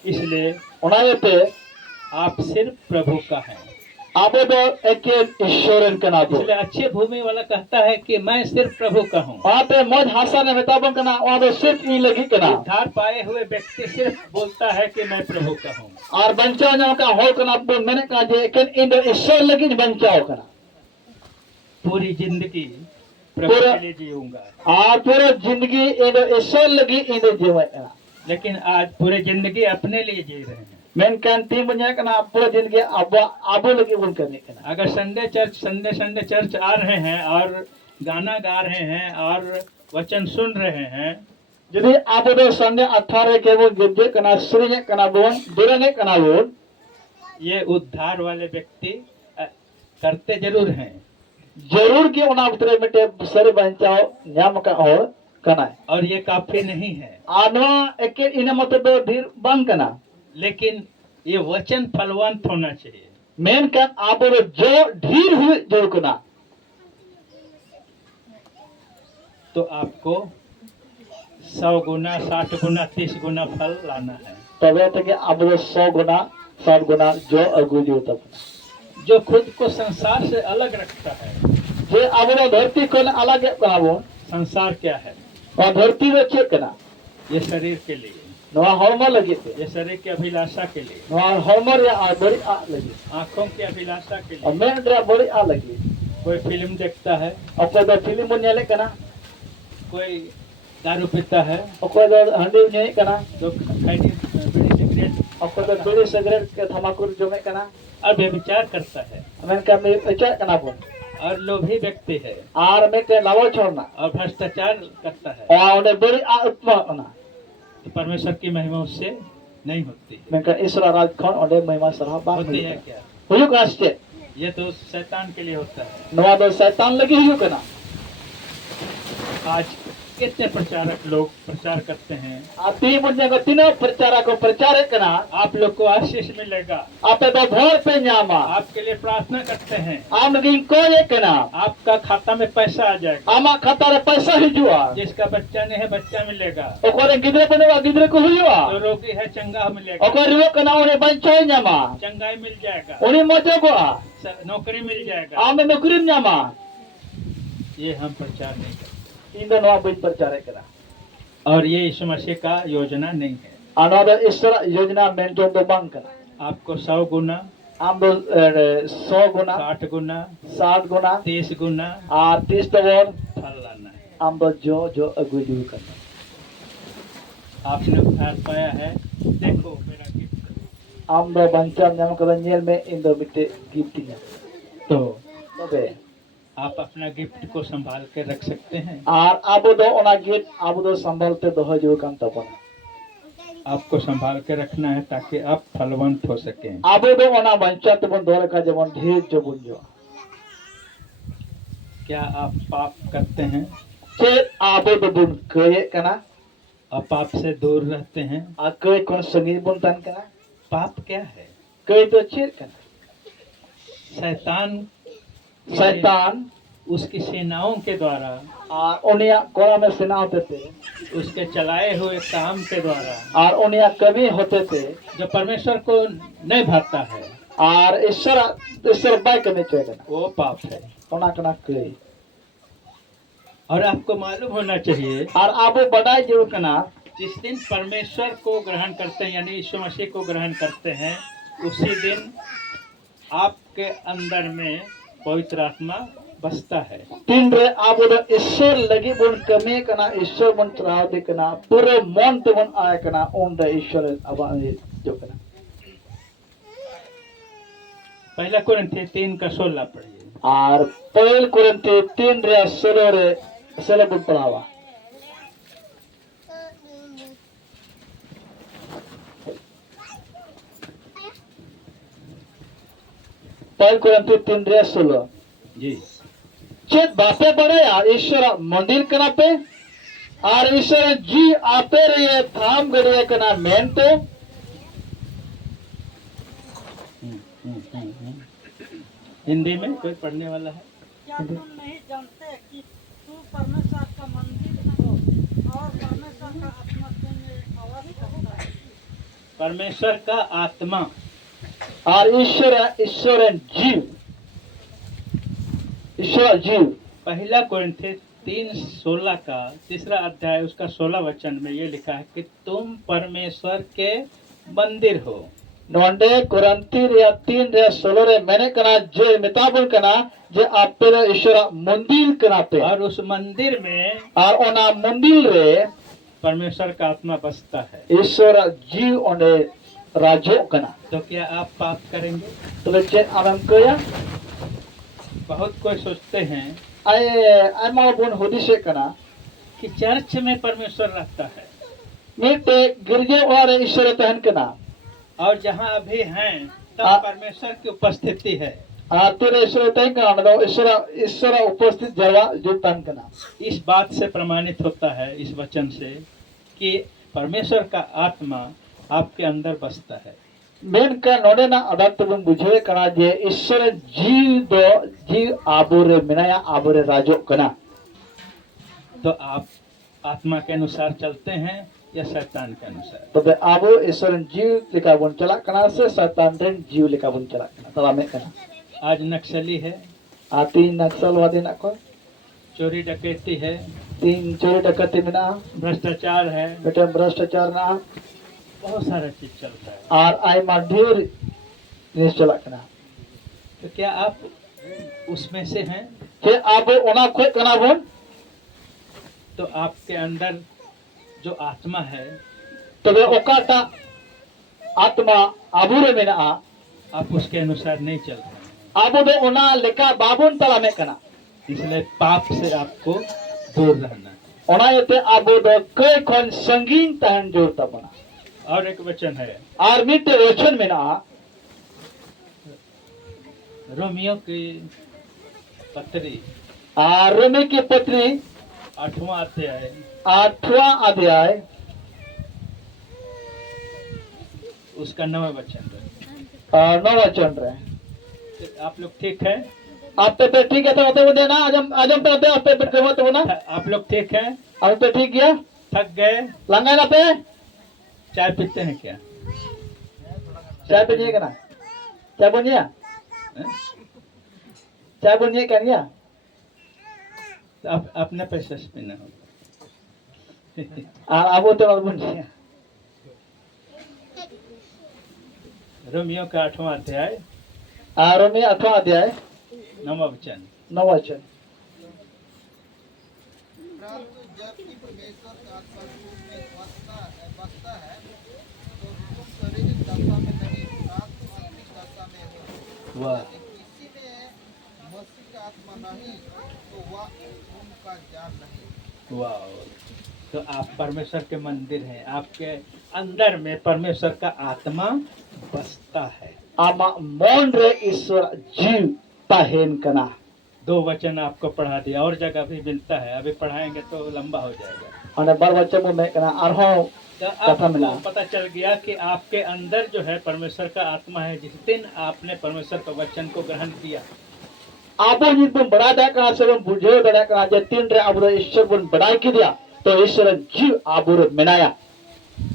इसलिए ओना येते आप सिर्फ प्रभु का हैं। आबो दो एकेन ईश्वरन कना बो इसलिए अच्छे भूमि वाला कहता है कि मैं सिर्फ प्रभु का हूँ। वहाँ पे मौज हासा ने मेताबन कना वहाँ पे सिर्फ ई लगी कना उद्धार पाए हुए व्यक्ति सिर्फ बोलता है कि मैं प्रभु का हूँ। और बंचाओ जाओ का होल कना बो मैंने कहा जे एकेन इन दो ईश्वर लगी बंचाओ कना पूरी जिंदगी प्रभु पूरा- के लिए जीऊंगा। और पूरा जिंदगी इन दो ईश्वर लगी इन दो जीवन कना लेकिन आज पूरी जिंदगी अपने लिए जी रहे हैं। मेन कान तीन बन जाए कना पूरा जिंदगी अब आबो लगी बन करने कना अगर संडे चर्च आ रहे हैं और गाना गा रहे हैं और वचन सुन रहे हैं, यदि आबो दो संडे 18 के वो गिद्दे कना श्रीने कना बोन दुरने कना बोन ये उद्धार वाले व्यक्ति करते जरूर हैं। जरूर कि उना उतरे मिटे सरे बंचाओ न्याम का और कना और ये काफी नहीं है, आनवा एके इन मत दो धीर बंग कना लेकिन ये वचन फलवंत होना चाहिए। मेन कान आबो दो जो ढीर हुई जोड़ कना तो आपको 100 गुना 60 गुना 30 गुना फल लाना है। तबे तक आबो दो 100 गुना 60 गुना जो अगु जो तब जो खुद को संसार से अलग रखता है। जे आबो दो धरती को अलग कना बोन संसार क्या है? और धरती रे चेक कना ये शरीर के लिए, नवा हॉर्मोन लगे थे ये शरीर की अभिलाषा के लिए, नवा हॉर्मोन या बड़ी आ लगी आंखों की अभिलाषा के और लिए। मैं रे बड़ी आ लगी कोई फिल्म देखता है, और कोई दो फिल्म बन नेले कना कोई दारू पीता है, और कोई दो हंडी ने कना तो खैनी बीड़ी सिगरेट और कोई दो बीड़ी सिगरेट के तमाकुर जो में कना और व्यभिचार करता है मैं का में अच्छा कना बोन और लोभी व्यक्ति है और मैं के लावो छोड़ना और भ्रष्टाचार करता है। और उन्हें बड़ी आ उत्पन्न तो परमेश्वर की महिमा उससे नहीं होती। मैं का ईश्वर राज खोन उन्हें महिमा सरहा बात होती है क्या? हुयु कास्ते ये तो शैतान के लिए होता है। नवा दो शैतान लगी हुयु कना आज कितने प्रचारक लोग प्रचार करते हैं, आती मुझे को तीनों प्रचारा को प्रचार कना आप लोग को आशीष मिलेगा, आप तो भोर पे न्यामा आपके लिए प्रार्थना करते हैं, आम गिन को ये कना आपका खाता में पैसा आ जाएगा, आमा खाता रे पैसा हिजुआ जिसका बच्चा नहीं है बच्चा मिलेगा, ओकोरे गिदरे बनेवा गिदरे को हुयुआ जो रोगी है चंगा मिलेगा, ओकोरे रियो कना ओने बंचो न्यामा चंगाई मिल जाएगा, ओने मजो को नौकरी मिल जाएगा। आमे नौकरी न्यामा ये हम प्रचार नहीं करते इन दोनों बिन प्रचार करा और ये यीशु मसीह का योजना नहीं है। अनोद ईश्वर योजना मेंटो दो बंग करा आपको 100 गुना आम दो 100 गुना 60 गुना 60 गुना 30 गुना और 30 तवर फल लाना है। आम दो जो अगु जो करना आपने उद्धार पाया है, देखो मेरा गिफ्ट। आम दो बंचा न्याम करा नेल में इन दो बिते गिफ्टिंग तो तबे आप अपना गिफ्ट को संभाल के रख सकते हैं। और आबो दो ओना गिफ्ट आबो दो संभालते दो जो कान तबना आपको संभाल के रखना है ताकि आप फलवंत हो सकें। आबो दो ओना बंचा तबन दोरे का जबन ढेर जो बुझो क्या आप पाप करते हैं? चेत आबो दो बुन कये कना आप पाप से दूर रहते हैं? आ कय कोन संगीत बुन तन कना पाप क्या है? कय तो चेत कना शैतान उसकी सेनाओं के द्वारा, और ओनिया कोरा में सेना होते थे उसके चलाए हुए काम के द्वारा और ओनिया कवि होते थे जो परमेश्वर को नहीं भाता है, और ईश्वर बाय करने चाहिए वो पाप है। ओना कना कय और आपको मालूम होना चाहिए, और आबो बड़ाई जो कना जिस दिन परमेश्वर को ग्रहण करते हैं यानी यीशु मसीह को ग्रहण करते हैं, उसी दिन आपके अंदर में पवित्र आत्मा बसता है। तीन रे आबो दो ईश्वर लगी बुन कमे कना ईश्वर बुन चलाव दे कना पूरे मन ते बुन आए कना उन रे ईश्वर अब जो कना। पहला कुरिन्थी 3:16 पढ़िए। और पहल कुरिन्थी 3 रे 16 रे 16 बुन पढ़ावा। पहल कुरिन्थी 3 रे 16 जी। चेत बापे बड़े ईश्वर मंदिर कना पे और ईश्वर जी आपे रे थाम गड़िया कना मेनते हिंदी में कोई पढ़ने वाला है? क्या तुम नहीं जानते कि तू परमेश्वर का मंदिर हो और परमेश्वर का आत्मा तुम में आवाज करता है? परमेश्वर का आत्मा और ईश्वर जीव पहला कुरिन्थी 3:16 का 3रा अध्याय उसका 16 वचन में ये लिखा है कि तुम परमेश्वर के मंदिर हो। नोंडे कुरंती रे 3 रे 16 रे मैंने कना जे मिताबुल कना जे आपे ईश्वर मंदिर कना पे और उस मंदिर में और ओना मंदिर रे परमेश्वर का आत्मा बसता है। ईश्वर जीव ओने राजो कना। तो क्या आप पाप करेंगे? तो चे आमम कया बहुत कोई सोचते हैं आई मा बुन होदिसे कना कि चर्च में परमेश्वर रहता है मिटे गिरजे और ईश्वर तहन कना और जहाँ अभी हैं तब आ- परमेश्वर की उपस्थिति है। तेरे ईश्वर तहन कना मतलब ईश्वर उपस्थित जवा जो तहन कना। इस बात से प्रमाणित होता है इस वचन से कि परमेश्वर का आत्मा आपके अंदर बसता है। मेन का नोडे ना अदात तुम बुझे कना जे ईश्वर जीव आबोरे मिनाया आबोरे राजो कना। तो आप आत्मा के अनुसार चलते हैं या शैतान के अनुसार? तबे आबो ईश्वर जीव लिखा बुन चला कना से शैतान रेन जीव लिखा बुन चला कना तला में कना। आज नक्सली है, आती नक्सलवादी ना को चोरी डकैती है, 3 चोरी डकैती मिना भ्रष्टाचार है, बेटे भ्रष्टाचार ना बहुत सारा चीज चलता है। और आई माधुर निश्चला कना। तो क्या आप उसमें से हैं? जे आबो ओना खोय कना बुन तो आपके अंदर जो आत्मा है तबे ओकाटा आत्मा आबुरे मिना आप उसके अनुसार नहीं चल रहे, आबो दो ओना लेका बाबुन तला में कना। इसलिए पाप से आपको दूर रहना है। ओना येते आबो दो कई खन संगीन तहन जोर तबना। और एक वचन है और मिटे वचन में ना रोमियो की पत्री रोमी की पत्री 8वां अध्याय 8वां अध्याय उसका 9वां वचन है। 9 वचन रे। तो आप लोग ठीक है? आप पे ठीक है तो होते बोले ना आजम पे आप पे करवा तो ना आप लोग ठीक है? आप पे ठीक गया थक गए? लंगा ना पे चाय पीते हैं क्या? चाय पे नहीं करना चाय बनिया हैं? चाय बनिया करिया तो आप अपने पैसे से पीना होगा। आबो तो बनिया रोमियो का 8वां अध्याय रोमी 8वां अध्याय 9वां वचन। 9 वचन। परंतु जबकि परमेश्वर का आत्मा तुम में बसता है तो तुम शारीरिक दशा में नहीं परंतु आत्मिक दशा में हो। वाह, यदि किसी में मसीह का आत्मा नहीं तो वह उनका जान नहीं। वाह। तो आप परमेश्वर के मंदिर हैं, आपके अंदर में परमेश्वर का आत्मा बसता है। आमा मौन रे ईश्वर जीव तहन कना। 2 वचन आपको पढ़ा दिया, और जगह भी मिलता है, अभी पढ़ाएंगे तो लंबा हो जाएगा। और बार वचन में कना आरो तो कथा मिला। आपको पता चल गया कि आपके अंदर जो है परमेश्वर का आत्मा है। जिस दिन आपने परमेश्वर के वचन को ग्रहण किया, आबो जी तुम बड़ा दया कना से बुझे दया कना जे 3 रे आबो ईश्वर बुन बड़ाई की दिया तो ईश्वर जीव आबो रे मिनाया।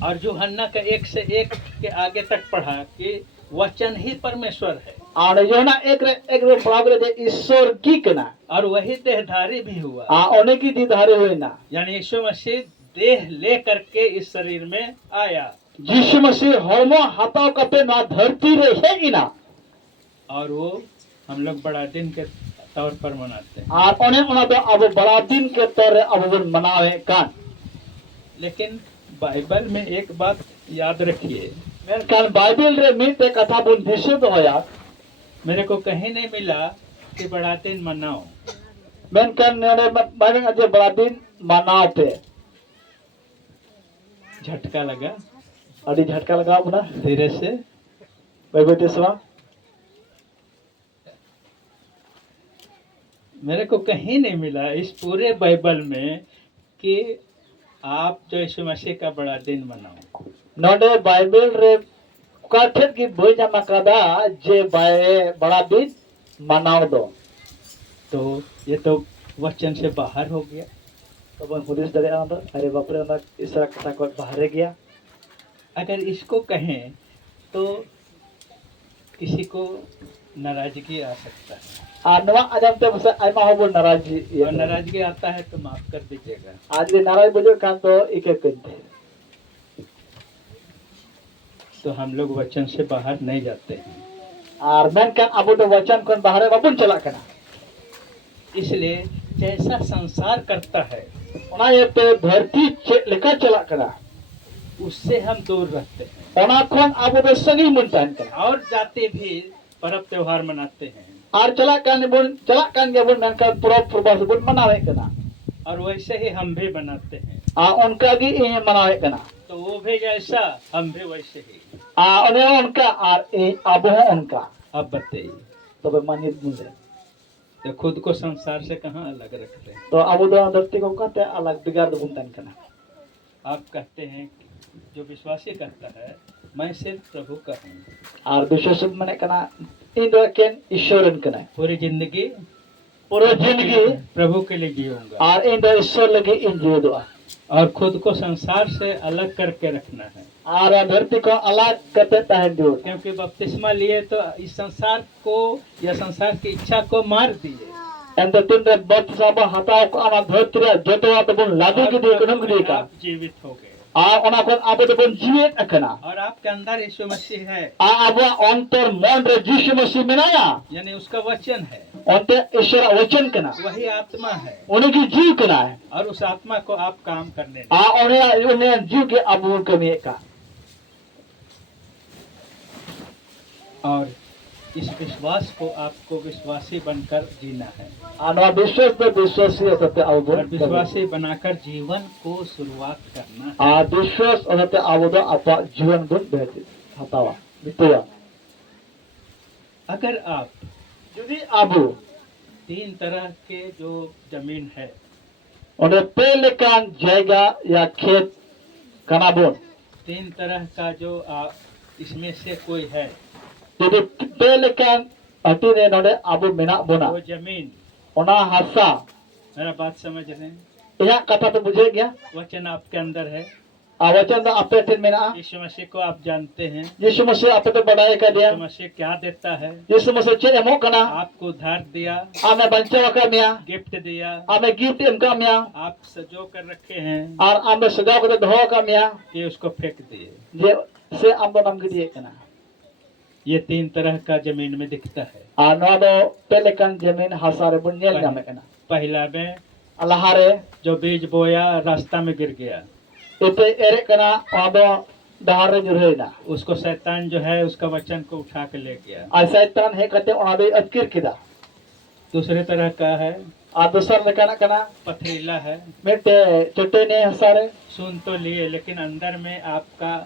और यूहन्ना का 1 से 1 के आगे तक पढ़ा कि वचन ही परमेश्वर है और जो ना एक रे बराबर जे ईश्वर की कना और वही देहधारी भी हुआ। ओने की दीदारे होई ना यानी यीशु मसीह देह ले करके इस शरीर में आया यीशु मसीह हरमो हाथाव कपे ना धरती रे है इना और वो हम लोग बड़ा दिन के तौर पर मनाते हैं। और ओने ओना दो अब बड़ा दिन के तौर रे अब बन मनावे कान। लेकिन बाइबल में एक बात याद रखिए, मेनकान बाइबल रे मीते कथा बुन दिशे दो होया। मेरे को कहीं नहीं मिला कि बड़ा दिन मनाओ। मेनकान ने बाइबल अजे बड़ा दिन मनाव पे झटका लगा अड़ी झटका लगा अपना धीरे से। बाइबल देसवा मेरे को कहीं नहीं मिला इस पूरे बाइबल में कि आप जो यीशु मसीह का बड़ा दिन मनाओ। नोडे बाइबल रे काठेत की बोई जमा कदा जे बाय बड़ा दिन मनाव दो। तो ये तो वचन से बाहर हो गया। तो बन पुलिस दरे आंदा अरे बाप रे आंदा इस तरह कथा को बाहर गया। अगर इसको कहें तो किसी को नाराजगी आ सकता है, और नवा आजम ते बस आइमा हो बोल नाराज और नाराजगी आता है तो माफ कर दीजिएगा। आज भी नाराज बुझो कान तो इके कनते। तो हम लोग वचन से बाहर नहीं जाते हैं, और मेनकान अब तो वचन कोन बाहर बाबुन चला कना। इसलिए जैसा संसार करता है ओना ये पे धरती चे लेका चला कना उससे हम दूर रहते हैं। ओना कोन अब तो संगी मुनतान कना। और जाते भी पर्व त्योहार मनाते हैं, और चला कान के बुन मेनकान पूरा प्रवास बुन मनावे कना। और वैसे ही हम भी बनाते हैं। आ उनका भी ये मनावे कना। तो वो भी जैसा हम भी वैसे ही। आ उन्हें उनका और ए अब हो उनका। अब बताइए, तो बे मानित मुझे तो खुद को संसार से कहाँ अलग रखते हैं? तो अब तो धरती को कहते अलग बिगाड़ बुनतान कना। आप कहते हैं कि जो विश्वासी करता है मैं सिर्फ प्रभु का हूँ, और विश्वास मने कना इन दो केन ईश्वरन कना। पूरी जिंदगी पूरा जिंदगी प्रभु के लिए जीऊंगा और इन दो ईश्वर लगे इन जीव दो। और खुद को संसार से अलग करके रखना है। और धरती को अलग करते तहन दो। क्योंकि बपतिस्मा लिए तो इस संसार को या संसार की इच्छा को मार दिए। एंड द तीन रे बत सब हटाओ को आना धरती रे जतो आत बुन लागू के दे कनम के का। आप जीवित हो गए आ ओना कोन अब तो बुन जीवित अकना। और आपके अंदर यीशु मसीह है, आ अब अंतर मन रे यीशु मसीह मिनाया। यानी उसका वचन है, अंते ईश्वर वचन कना। वही आत्मा है। उनकी जीव कना है। और उस आत्मा को आप काम करने आ दें। उन्हें जीव के अब उन कमी का। और इस विश्वास को आपको विश्वासी बनकर जीना है। आनवा विश्वास पे विश्वासी सत्य और अवबोध विश्वासी बनाकर जीवन को शुरुआत करना है। आ विश्वास सत्य अवबोध आपा जीवन गुण बेहतर हतावा बितया। अगर आप यदि आबू 3 तरह के जो जमीन है, उन्हें पहले कान जाएगा या खेत कनाबोन 3 तरह का जो इसमें से कोई है, यदि पहले कान अति ने नोडे आबू मिना बोना वो जमीन, ओना हासा मेरा बात समझ रहे हैं? यह कथा तो बुझे गया। वचन आपके अंदर है, वचन तो आपे थे मिना। यीशु मसीह को आप जानते हैं। यीशु मसीह आपे तो बढ़ाए कर दिया। यीशु मसीह क्या देता है? यीशु मसीह चे एमो कना आपको उद्धार दिया, आमे बंचवा का मिया गिफ्ट दिया, आमे गिफ्ट एम का मिया आप सजो कर रखे हैं और आमे सजाव को धो का मिया कि उसको फेंक दिए। जे से आम दो नाम गिदिए कना। ये 3 तरह का जमीन में दिखता है। आ नो दो पहले कान जमीन हासारे बुनियल जामे कना। पहला में अल्लाहरे जो बीज बोया रास्ता में गिर गया, इते एरे कना आदो दहार रे जुरेना। उसको शैतान जो है उसका वचन को उठा के ले गया। आ शैतान है कहते ओना दे अतकिर किदा। दूसरे तरह का है आ दूसर ने कना कना पथरीला है, मेटे चटे ने हसारे सुन तो लिए लेकिन अंदर में आपका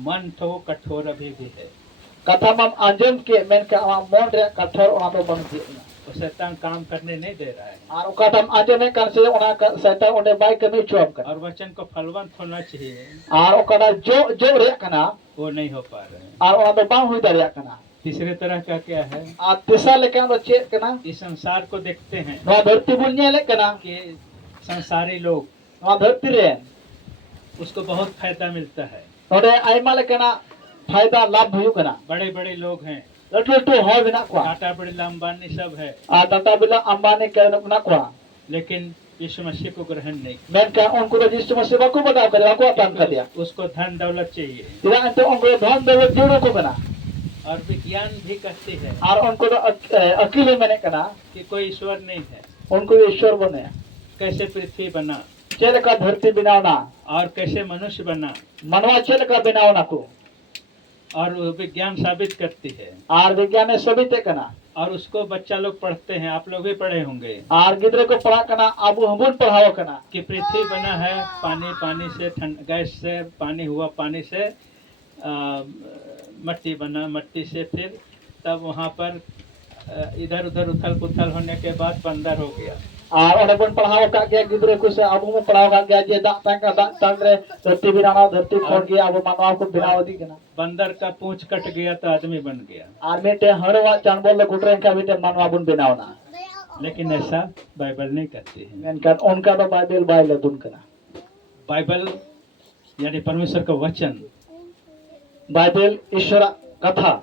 मन तो कठोर अभी भी है। कथा मम आंजम के मेन का मन रे कठोर ओना तो बन दिया। तो शैतान काम करने नहीं दे रहा है। और उकाटम आंजम ने कर से ओना शैतान ओने बाई कमी चोप कर। और वचन को फलवंत होना चाहिए, और उकाटा जो जो रे कना वो नहीं हो पा रहे हैं। और ओना तो बां हुई दरिया कना। तीसरे तरह का क्या है? आ तिसा लेका तो चेत कना इस संसार को देखते हैं नो धरती बुनिया ले कना कि संसारी लोग, नो धरती रे उसको बहुत फायदा मिलता है। नोडे आइमा ले कना फायदा लाभ हुई कना। बड़े बड़े लोग हैं, लटू लटू हो बिना को टाटा बिरला अंबानी सब है, आ टाटा बिला अंबानी के ना को लेकिन यीशु मसीह को ग्रहण नहीं मेन का उनको तो जिस मसीह को बताओ करे को तान कर दिया। किया। उसको धन दौलत चाहिए, इरा अंत उनको धन दौलत जोड़ो को कना। और विज्ञान भी कहती है और उनको तो अकील मेने कना कि कोई ईश्वर नहीं है। उनको ईश्वर बने कैसे पृथ्वी बना चेल का धरती बनावना और कैसे मनुष्य बना, मनवा चेल का बनावना को और वो विज्ञान साबित करती है। और विज्ञान सभी ते कना और उसको बच्चा लोग पढ़ते हैं, आप लोग भी पढ़े होंगे और गिद्रे को पढ़ा कना अब हमन पढ़ाओ कना कि पृथ्वी बना है पानी से, गैस से पानी हुआ, पानी से मट्टी बना, मट्टी से फिर तब वहाँ पर इधर उधर उथल पुथल होने के बाद बंदर हो गया। और उन्हें बन पढ़ाओ का गया गिद्रे को से अब हम पढ़ाओ का गया जे दाग तंगरे धरती बनाना धरती फोड़ गया अब मानवा को बनाओ दी कना बंदर का पूंछ कट गया तो आदमी बन गया। और मेटे हरवा जानवर ले गुटरे का बेटे मानवा बुन बनावना लेकिन ऐसा बाइबल नहीं कहती है। मेनका उनका तो बाइबल बाइबल बुन कना बाइबल यानी परमेश्वर का वचन, बाइबल ईश्वर कथा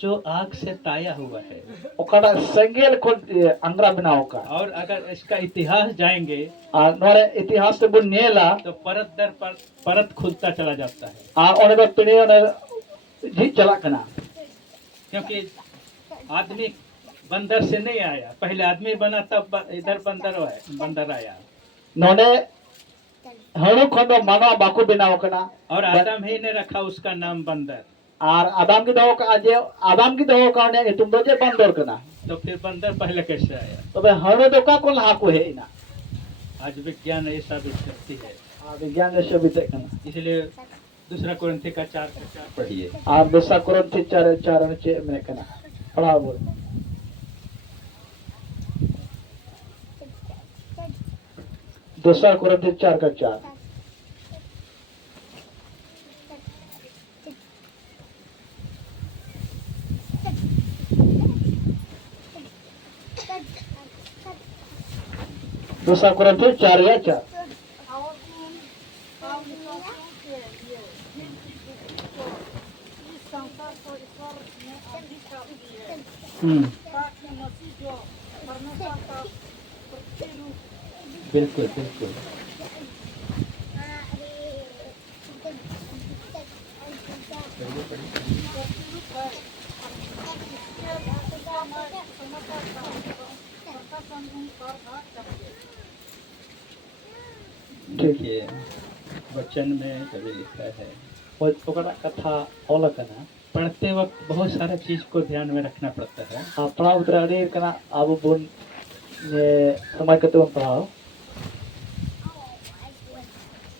जो आग से ताया हुआ है। ओकड़ा संगेल को अंगरा बनाओ का और अगर इसका इतिहास जाएंगे और नोरे इतिहास से बुन नेला तो परत दर परत खुलता चला जाता है। और उन्हें तो पिड़ियों ने जी चला कना क्योंकि आदमी बंदर से नहीं आया, पहले आदमी बना तब इधर बंदर आया। नोने हणु खंडो मानवा बाकू बनाओ कना और आदम ही ने रखा उसका नाम बंदर। और आदम की दहो का आज आदम की दहो का ने तुम तो जे बंदर कना तो फिर बंदर पहले कैसे आया? तो बे हणु दो का कोन हाकू है ना आज विज्ञान ये साबित करती है। विज्ञान ने सभी ते कना इसलिए दूसरा कुरिन्थी का 4:4 पढ़िए। और दूसरा कुरिन्थी 4:4 में कना पढ़ाओ बोल दूसरा कुरिन्थी 4:4 दूसरा कुरिन्थी 4:4 और उन अविश्वासियों के लिए जिनकी बुद्धि को इस संसार को ईश्वर ने अधिकार दी है, ताकि मसीह जो परमेश्वर का प्रतिरूप बिल्कुल बिल्कुल प्रतिरूप है, इसके समय समाचार का प्रकाशन उन पर भाग चाहिए। देखिए वचन में कभी लिखा है, वो ओकरा कथा ओला कना पढ़ते वक्त बहुत सारा चीज को ध्यान में रखना पड़ता है। अपना उतराड़ी कना अब बुन ने समय कते उन पढ़ाओ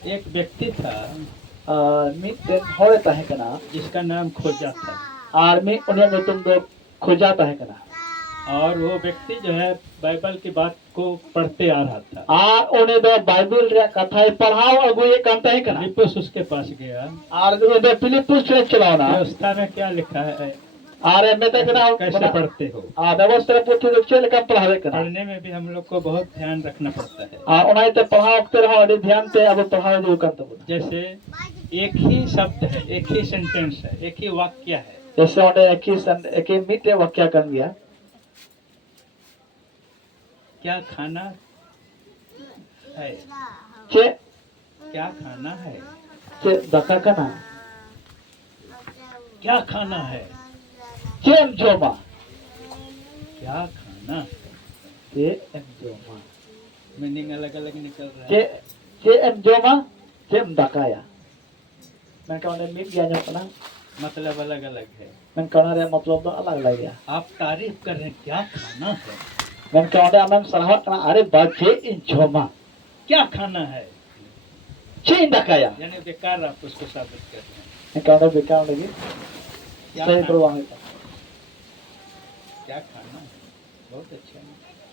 एक व्यक्ति था मिट दिन होरे ताहे कना जिसका नाम खोजा था, आर्मी उन्हें में तुम दो खोजा ताहे कना और वो व्यक्ति जो है बाइबल की बात को पढ़ते आ रहा था। और उन्हें दो बाइबल रे कथा पढ़ाओ अगु ये कांता है कना फिलिप्पुस उसके पास गया। और दो फिलिप्पुस से चलाओना व्यवस्था में क्या लिखा है, आरे में तो कना कैसे पढ़ते हो? व्यवस्था पुथी लोग चल का पढ़ावे कना पढ़ने में भी हम लोग को बहुत ध्यान रखना पड़ता है। उन्हें तो पढ़ाओ ते रहो अरे ध्यान से अब पढ़ाओ जो कांता बोला जैसे एक ही शब्द है, एक ही सेंटेंस है, एक ही वाक्य है। जैसे उन्हें एक ही मिटे वाक्य कर गया क्या खाना है, चे क्या खाना है, चे दका कना क्या खाना है, चेम जोमा क्या खाना। चे एम जोमा मीनिंग अलग अलग निकल रहा चे है। चे एम जोमा चेम दकाया मैं कहने मिट गया जो कना मतलब अलग अलग है। मैं कहना रे मतलब तो अलग लग गया आप तारीफ कर रहे हैं, क्या खाना है, मैं कहने मैं सलाहत करना अरे बाचे इन जोमा क्या खाना है, चे दकाया यानी बेकार आप उसको साबित कर रहे हैं। मैं कहने बेकार लगी क्या सही खाना, प्रवाह क्या खाना है, बहुत अच्छा है।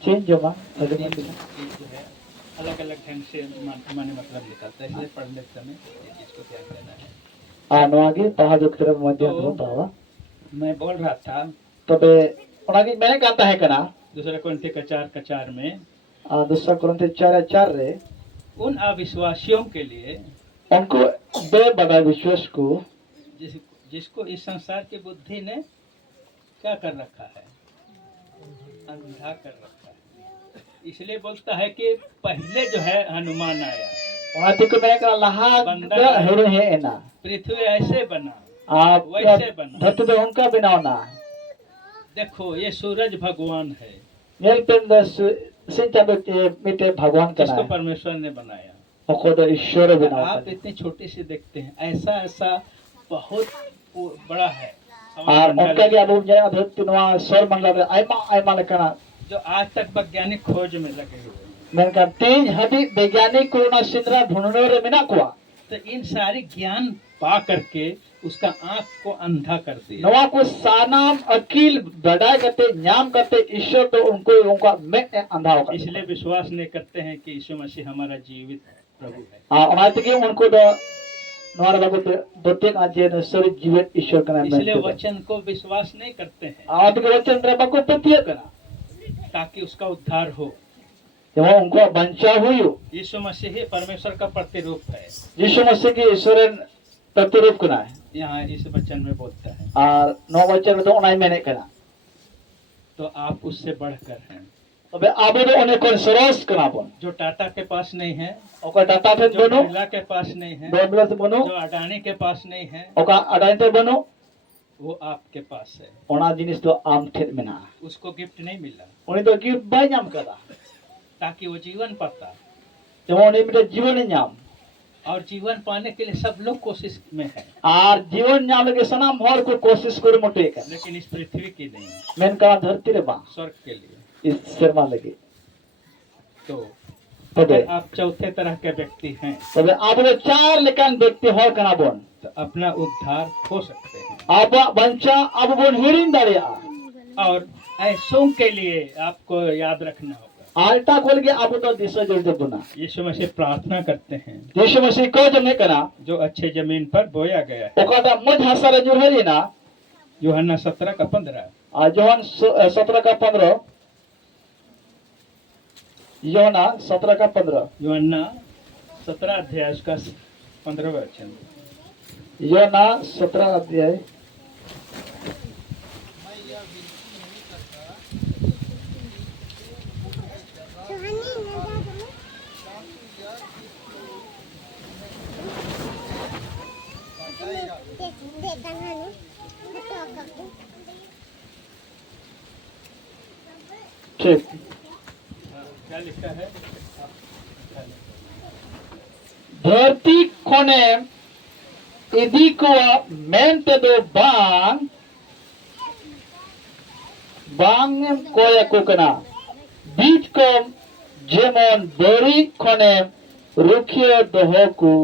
चेन जोमा ये जो है अलग अलग ढंग से माने मतलब निकलता है, इसलिए पढ़ने समय ये चीज को ध्यान देना है। आनवागे पढ़ा जो तेरे मध्य में पावा मैं बोल रहा था तबे उनागी मैंने कहता है कना दूसरा कुरिन्थी का 4:4 में दूसरा कुरिन्थी 4:4 रे उन अविश्वासियों के लिए उनको बेबदा विश्वास को जिसको इस संसार की बुद्धि ने क्या कर रखा है, अंधा कर रखा है। इसलिए बोलता है कि पहले जो है हनुमान आया, वहां तक मैंने कहा लहा बंदर हेरे है ना पृथ्वी ऐसे बना आप वैसे बना। धरती पे उनका बनाना है देखो ये सूरज भगवान है मेल पेन सिंचा के मिटे भगवान का जिसको है परमेश्वर ने बनाया। ओको तो ईश्वर अगर बनाओ आप इतनी छोटी सी देखते हैं, ऐसा ऐसा बहुत बड़ा है और सौरमंडल, उनका के अब जाए धरती नवा सौर मंडल रे आयमा आयमा लेकना जो आज तक वैज्ञानिक खोज में लगे हुए हैं। मेनका तेज हबी वैज्ञानिक कोरोना सिंद्रा ढूंढने रे मेना कुआ तो इन सारी ज्ञान पा करके उसका आंख को अंधा कर दिया। नवा को सानाम अकील बढ़ाए करते न्याम करते ईश्वर तो उनको उनका में अंधा होगा इसलिए विश्वास नहीं करते हैं कि यीशु मसीह हमारा जीवित प्रभु है। अनाथ के उनको तो नवार बाबू प्रत्येक आजे ने सर जीवित ईश्वर का नाम इसलिए वचन को विश्वास नहीं करते हैं आद के वचन रे बाबू प्रत्येक ना ताकि उसका उद्धार हो। जब उनको बंचा हुई यीशु मसीह ही परमेश्वर का प्रतिरूप है। यीशु मसीह की ईश्वर प्रतिरूप करना है यहाँ इस वचन में बोलता है। और नौ वचन में तो उन्हें मैंने करना तो आप उससे बढ़कर हैं अबे आबे तो उन्हें कौन सरोस करना बोल जो टाटा के पास नहीं है, ओका टाटा थे जो बनो बिरला के पास नहीं है, दो बिरला से बनो जो अडानी के पास नहीं है, ओका अडाइन थे बनो वो आपके पास है। ओना जिनिस तो आम ठेत में ना उसको गिफ्ट नहीं मिला उन्हें तो गिफ्ट बाय नाम करा ताकि वो जीवन पाता, जब उन्हें मेरे जीवन नाम और जीवन पाने के लिए सब लोग कोशिश में है, और जीवन नाम के सनाम हर को कोशिश कर मोटे कर लेकिन इस पृथ्वी की नहीं, मैंने कहा धरती रे बा स्वर्ग के लिए। इस शर्मा लगे तो तबे अगर आप चौथे तरह के व्यक्ति हैं तबे आप लोग चार लेकिन व्यक्ति हो कना बोन तो अपना उद्धार हो सकते हैं। आप बंचा अब बोन हिरिन दरिया और ऐसों के लिए आपको याद रखना होगा, आल्टा खोल के आप तो दिशा जोड़ दे बुना यीशु मसीह प्रार्थना करते हैं यीशु मसीह को जब नहीं करा जो अच्छे जमीन पर बोया गया है। ओका मुझ हसर जुर है ना यूहन्ना 17:15। जोहन 17 का 15 योना 17 का 15 यूहन्ना 17 अध्याय उसका 15वां वचन। योना 17 अध्याय मैं यह विनती नहीं करता ताकि यह ठीक क्या लिखा है? धरती कोने इदी को मेंटे दो बांग बांग कोया कोकना बीच को जेमन बड़ी कोने रुखियो दोहकू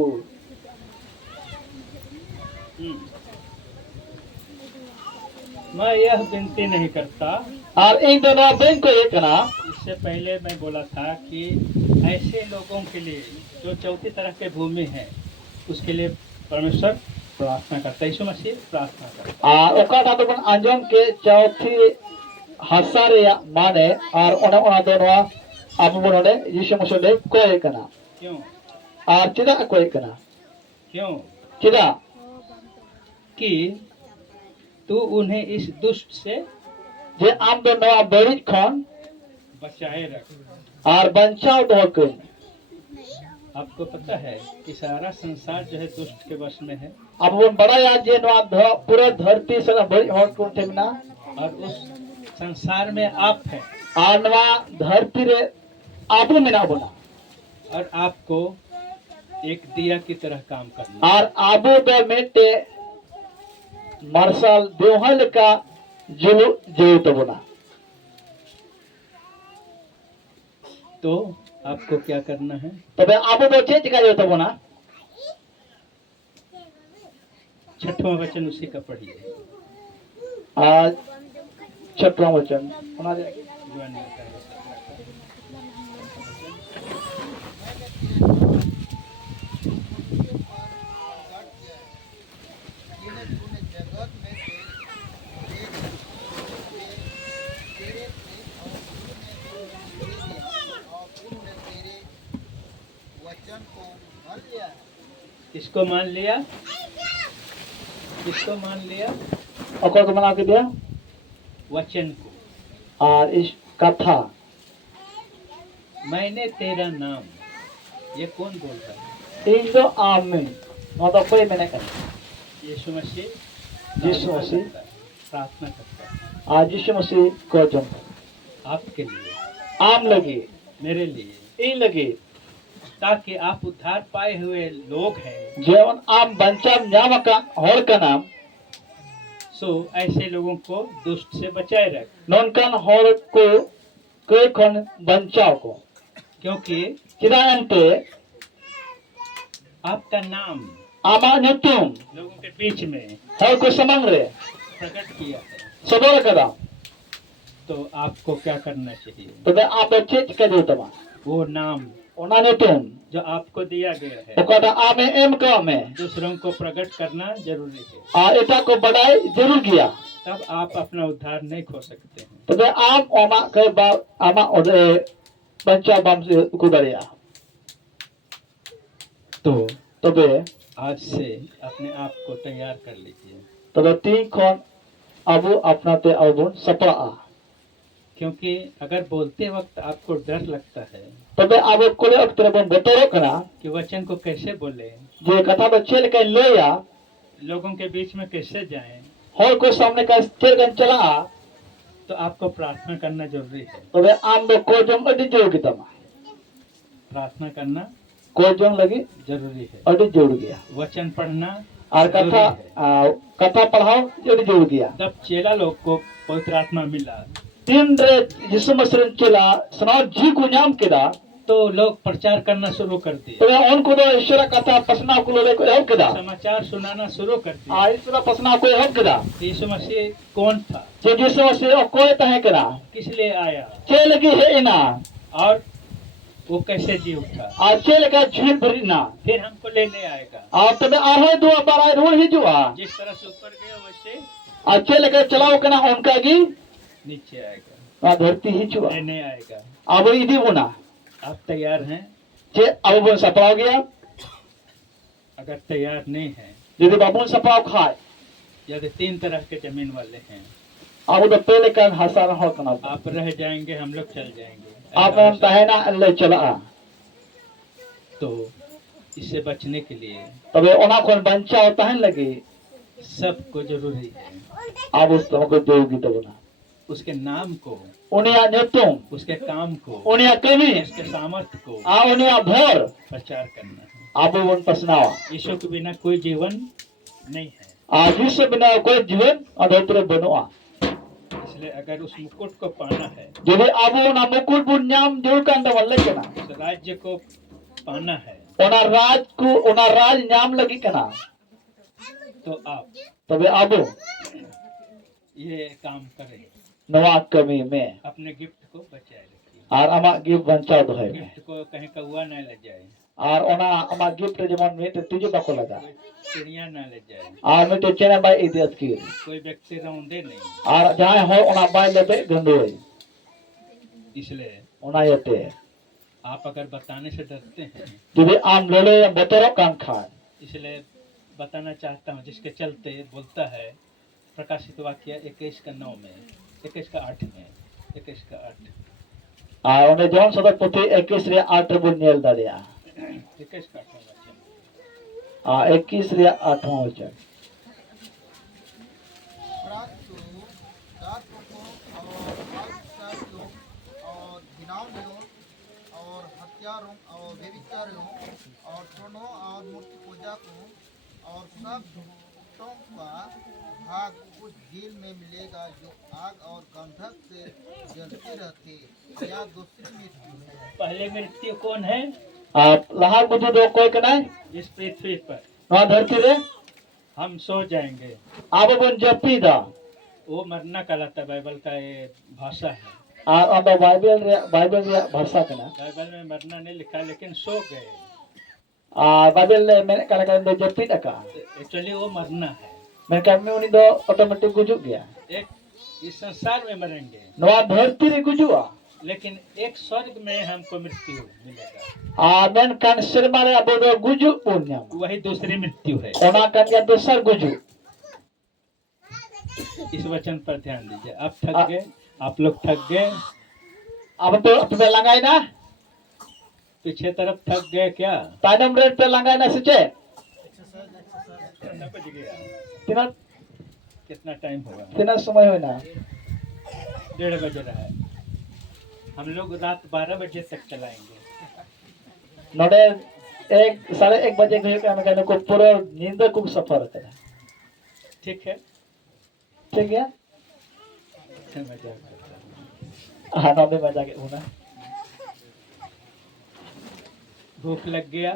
मैं यह विनती नहीं करता, और इन दोनों बैंक को एक ना इससे पहले मैं बोला था कि ऐसे लोगों के लिए जो चौथी तरह के भूमि है उसके लिए परमेश्वर प्रार्थना करता है, यीशु मसीह प्रार्थना करता और ओका तो बन अंजम के चौथी हसारे माने और उन्हें उन्हें दोनों आप बोलोगे यीशु मसीह ने कोई करना है। क्यों? और चिदा कोई करना क्यों? चिदा कि तू उन्हें इस दुष्ट से जे आम दोनों बड़ी खन बचाए रख। और बंचाओ दोहकू आपको पता है कि सारा संसार जो है दुष्ट के वश में है, अब वो बड़ा याद जे नवा पूरे धरती से बड़ी हॉट को ठेमना और उस संसार में आप हैं और नवा धरती रे आबू में ना बोला और आपको एक दिया की तरह काम करना। और आबू दो मेटे मार्शल देवहल का जुलू जो तो बोला तो आपको क्या करना है? तबे आबू दो चेंज का जो तो बोला 6वां वचन उसी का पढ़िए। आज 6वां वचन सुना जाएगा यूहन्ना का। जिन्हें तूने जगत में से एक तेरे और तूने तेरे वचन को मान लिया है। किसको मान लिया? किसको मान लिया? और को बना के दिया वचन को। और इस कथा मैंने तेरा नाम, ये कौन बोल रहा है? इन दो आम में मतलब कोई मैंने कर यीशु मसीह यीशु मसीह प्रार्थना करता है आज यीशु मसीह को जम आपके लिए, आम लगे मेरे लिए, ई लगे ताकि आप उद्धार पाए हुए लोग हैं, जेवन आम बंचाव न्याम का हर का नाम सो ऐसे लोगों को दुष्ट से बचाए रख, नौनकान हर को कोई खन बंचाव को क्योंकि चिदायंते आपका नाम आमा नुतुम लोगों के बीच में हर को समंग रे प्रकट किया है। सदर कदा तो आपको क्या करना चाहिए? तबे आप चेक कर दो तमा वो नाम ओना नुतुम जो आपको दिया गया है ओकाटा आमे एम का में दूसरों को प्रकट करना जरूरी है, आ एटा को बढ़ाई जरूर किया तब आप अपना उद्धार नहीं खो सकते हैं। तबे आम ओमा के बा आमा ओदे बंचा बम से कुदरिया तो तबे आज से अपने आप को तैयार कर लीजिए, तबे तीन खन अबु अपनाते अबुन सपड़ा क्योंकि अगर बोलते वक्त आपको डर लगता है तबे अब कोले अक्तरे बन बतरो कना कि वचन को कैसे बोले, जे कथा बचेल के लोया लोगों के बीच में कैसे जाएं, हर को सामने का चेल गन चला तो आपको प्रार्थना करना जरूरी है। तबे आम दो को जम अडी जोड़ की तमा प्रार्थना करना को जम लगी जरूरी है, अडी जोड़ गया वचन पढ़ना और कथा जरूरी है। कथा पढ़ाओ अडी जोड़ गया तब चेला लोग को पवित्र आत्मा मिला तीन रे यीशु मसीह चला सना जी को नाम केदा तो लोग प्रचार करना शुरू कर दिए, तबे उनको दो ईश्वर कथा पसना को ले को हो केदा समाचार सुनाना शुरू कर दिए। आ ईश्वर पसना को हो केदा यीशु मसीह कौन था, जे यीशु मसीह कोई तहे केदा किस लिए आया चेल की है इना और वो कैसे जी उठा, आ चेल का झील भरीना फिर हमको लेने आएगा। आ तबे आहो दो बारा रोल हिजुआ जिस तरह से ऊपर गए वैसे अच्छे लेकर चलाओ कना उनका की नीचे आएगा, धरती हिजुआ लेने आएगा। अब इदी बुना आप तैयार हैं? जे अब वो सपराओ गया अगर तैयार नहीं है, यदि बाबू सपराओ खाए यदि तीन तरह के जमीन वाले हैं, अब तो पहले का हसाना हो कना आप रह जाएंगे, हम लोग चल जाएंगे। आप हम तहना अल्लाह चला तो इससे बचने के लिए तबे ओना कोन बंचा होता है लगे सबको जरूरी है अब उस तुमको दोगी तो बोला उसके नाम को, उनिया नेतुम उसके काम को, उनिया कमी उसके सामर्थ्य को आ उनिया भोर प्रचार करना है। अब वन पसनावा यीशु के बिना कोई जीवन नहीं है, आज से बिना कोई जीवन अधोत्र बनवा इसलिए अगर उस मुकुट को पाना है, यदि अब ना मुकुट बुन्याम जो का अंदर वल्ले केना उस राज्य को पाना है, ओना राज को ओना राज नाम लगी केना तो आप तबे अब ये काम करें, नवा कमी में अपने गिफ्ट को बचाए रखिए, और अमा गिफ्ट बंचा दो है गिफ्ट को कहीं कौआ न ले जाए, और ओना अमा गिफ्ट जेमन में तुझे बको लगा कोई चिड़िया न ले जाए, और में तो चेना बाई इदियत की कोई व्यक्ति रौंदे नहीं। और जहां हो ओना बाई लेबे गंदोई इसलिए ओना यते आप अगर बताने से डरते हैं, यदि आम लोले या बतरो कान खाए इसलिए बताना चाहता हूँ, जिसके चलते बोलता है प्रकाशित वाक्य 21:9 में, 21:8 में, 21:8 और ओने जॉन सदर पुथी 21 रे 8 बुन नेल दाड़िया 21:8 वाक्य में। 21 रे 8वां वचन परंतु जातकों और अल्पशासियों और घिनौनियों और हत्यारों और व्यभिचारियों और चोरों और मूर्ति पूजकों और सब दुष्टों का भाग उस झील में मिलेगा जो आग और गंधक से जलती रहती। यह दूसरी मृत्यु है। पहले मृत्यु कौन है? आप लहार बुद्धि दो कोई कनाय इस पृथ्वी पर ना धरती रे हम सो जाएंगे, अब बन जपीदा वो मरना कहलाता है, बाइबल का ये भाषा है। और अंदर बाइबल रे भाषा कना बाइबल में मरना नहीं लिखा, लेकिन सो गए, बाइबल ने मैंने कना कना जपीदा का एक्चुअली वो मरना है। मैं कमी उनी दो ऑटोमेटिक गुजुक गया एक इस संसार में मरेंगे, नवा धरती रे गुजुआ लेकिन एक स्वर्ग में हमको मृत्यु मिलेगा, आमेन कान सिर मारे अब दो गुजु पुण्यम वही दूसरी मृत्यु है। ओना कान या दूसर गुजु इस वचन पर ध्यान दीजिए। आप थक गए, आप लोग थक गए, अब तो अपने लगाई ना पीछे तरफ थक गए क्या? तानम रेट पे लगाई ना सचे कितना बज गया? तिना कितना टाइम होगा? तिना समय होय ना 1:30 बज रहा है। हम लोग रात 12 बजे तक चलाएंगे। नोडे 1 बजे गए के हम कहने को पूरा नींद को सफर करा ठीक है? ठीक है मजाक करता हूँ। हाँ ना भी मजा के होना भूख लग गया?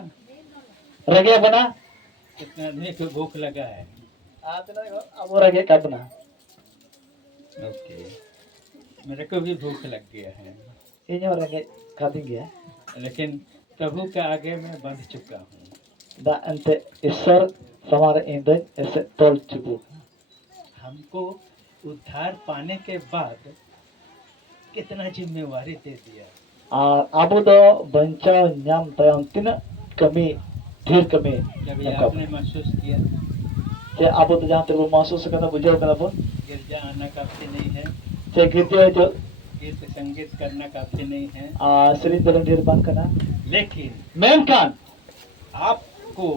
रगे बना कितना आदमी को भूख लगा है? अब रगे कब ना ओके, मेरे को भी भूख लग गया है, इन रगे खाती गया लेकिन प्रभु के आगे मैं बंध चुका हूँ। दा अंते ईश्वर हमारे इंद्र ऐसे तोल चुकू हमको उद्धार पाने के बाद कितना जिम्मेवारी दे दिया। और अब दो बंचाव न्याम तयम तीन कमी ढेर कमी कभी आपने महसूस किया जे अब तो जहाँ तक वो महसूस करना बुझे करना बोल गिरजा आना काफी नहीं है, जे गिरते जो गीत संगीत करना काफी नहीं है, श्री धर्म ढेर बंद करना लेकिन मेनकान आपको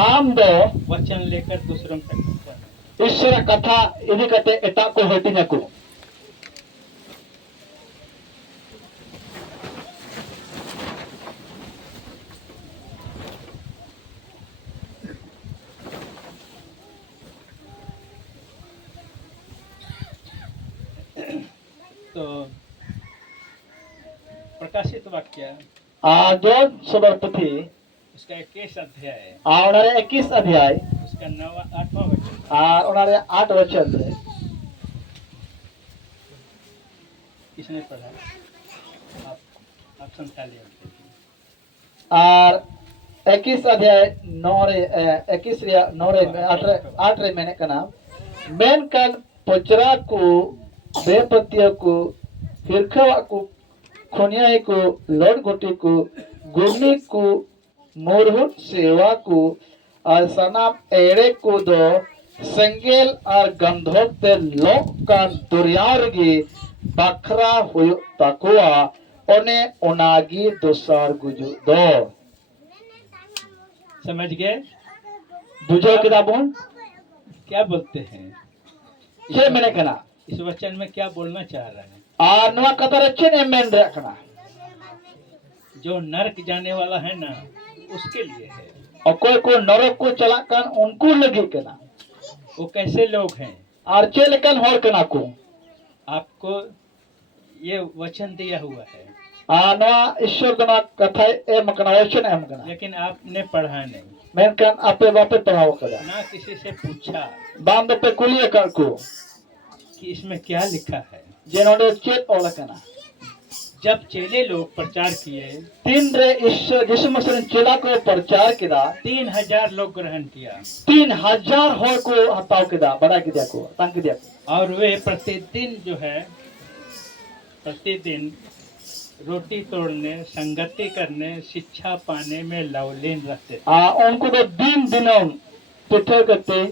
आम दो वचन लेकर दूसरों तक पहुंचाना। ईश्वर कथा इदी कते एटा को हटिना को तो प्रकाशित वाक्य जो सदर पुथी उसका 21 अध्याय, और 21 अध्याय उसका 8वां वचन और 8 वचन है किसने पढ़ा? आप संताली और 21 अध्याय 9 21 रे 9 रे 8 रे मैंने का नाम मेन कल पचरा को बेपतिया को फिरखवा को खोनिया को लड़ गोटी को गुरनी को मोरहुट सेवा को और सनाम एड़े को दो संगेल और गंधोक ते लोक का दुर्यारगी बखरा हुयो तकुआ ओने ओनागी दोसार गुजु दो समझ गए? बुझो किताबों क्या बोलते हैं ये मैंने कहना इस वचन में क्या बोलना चाह रहा है? और नवा कतर अच्छे ने मैंने रखना जो नरक जाने वाला है ना उसके लिए है। और कोई नरक को चला कर उनको लगी कहना वो कैसे लोग हैं? और चल कल होर कहना को आपको ये वचन दिया हुआ है, नवा ईश्वर कना कथा ए मकना वचन ए मकना लेकिन आपने पढ़ा नहीं, मैं कन आपे बापे पढ़ाओ करा ना किसी से पूछा बांध पे कुलिए कर को कि इसमें क्या लिखा है। जिन्होंने चेत ओला कहना जब चेले लोग प्रचार किए, 3 रे ईश्वर यीशु मसीह ने चेला को प्रचार किया 3000 लोग ग्रहण किया 3000 हो को हटाओ किया बड़ा किया को तंग किया और वे प्रतिदिन जो है प्रतिदिन रोटी तोड़ने, संगति करने, शिक्षा पाने में लवलीन रहते थे। उनको तो दिनों पिठे करते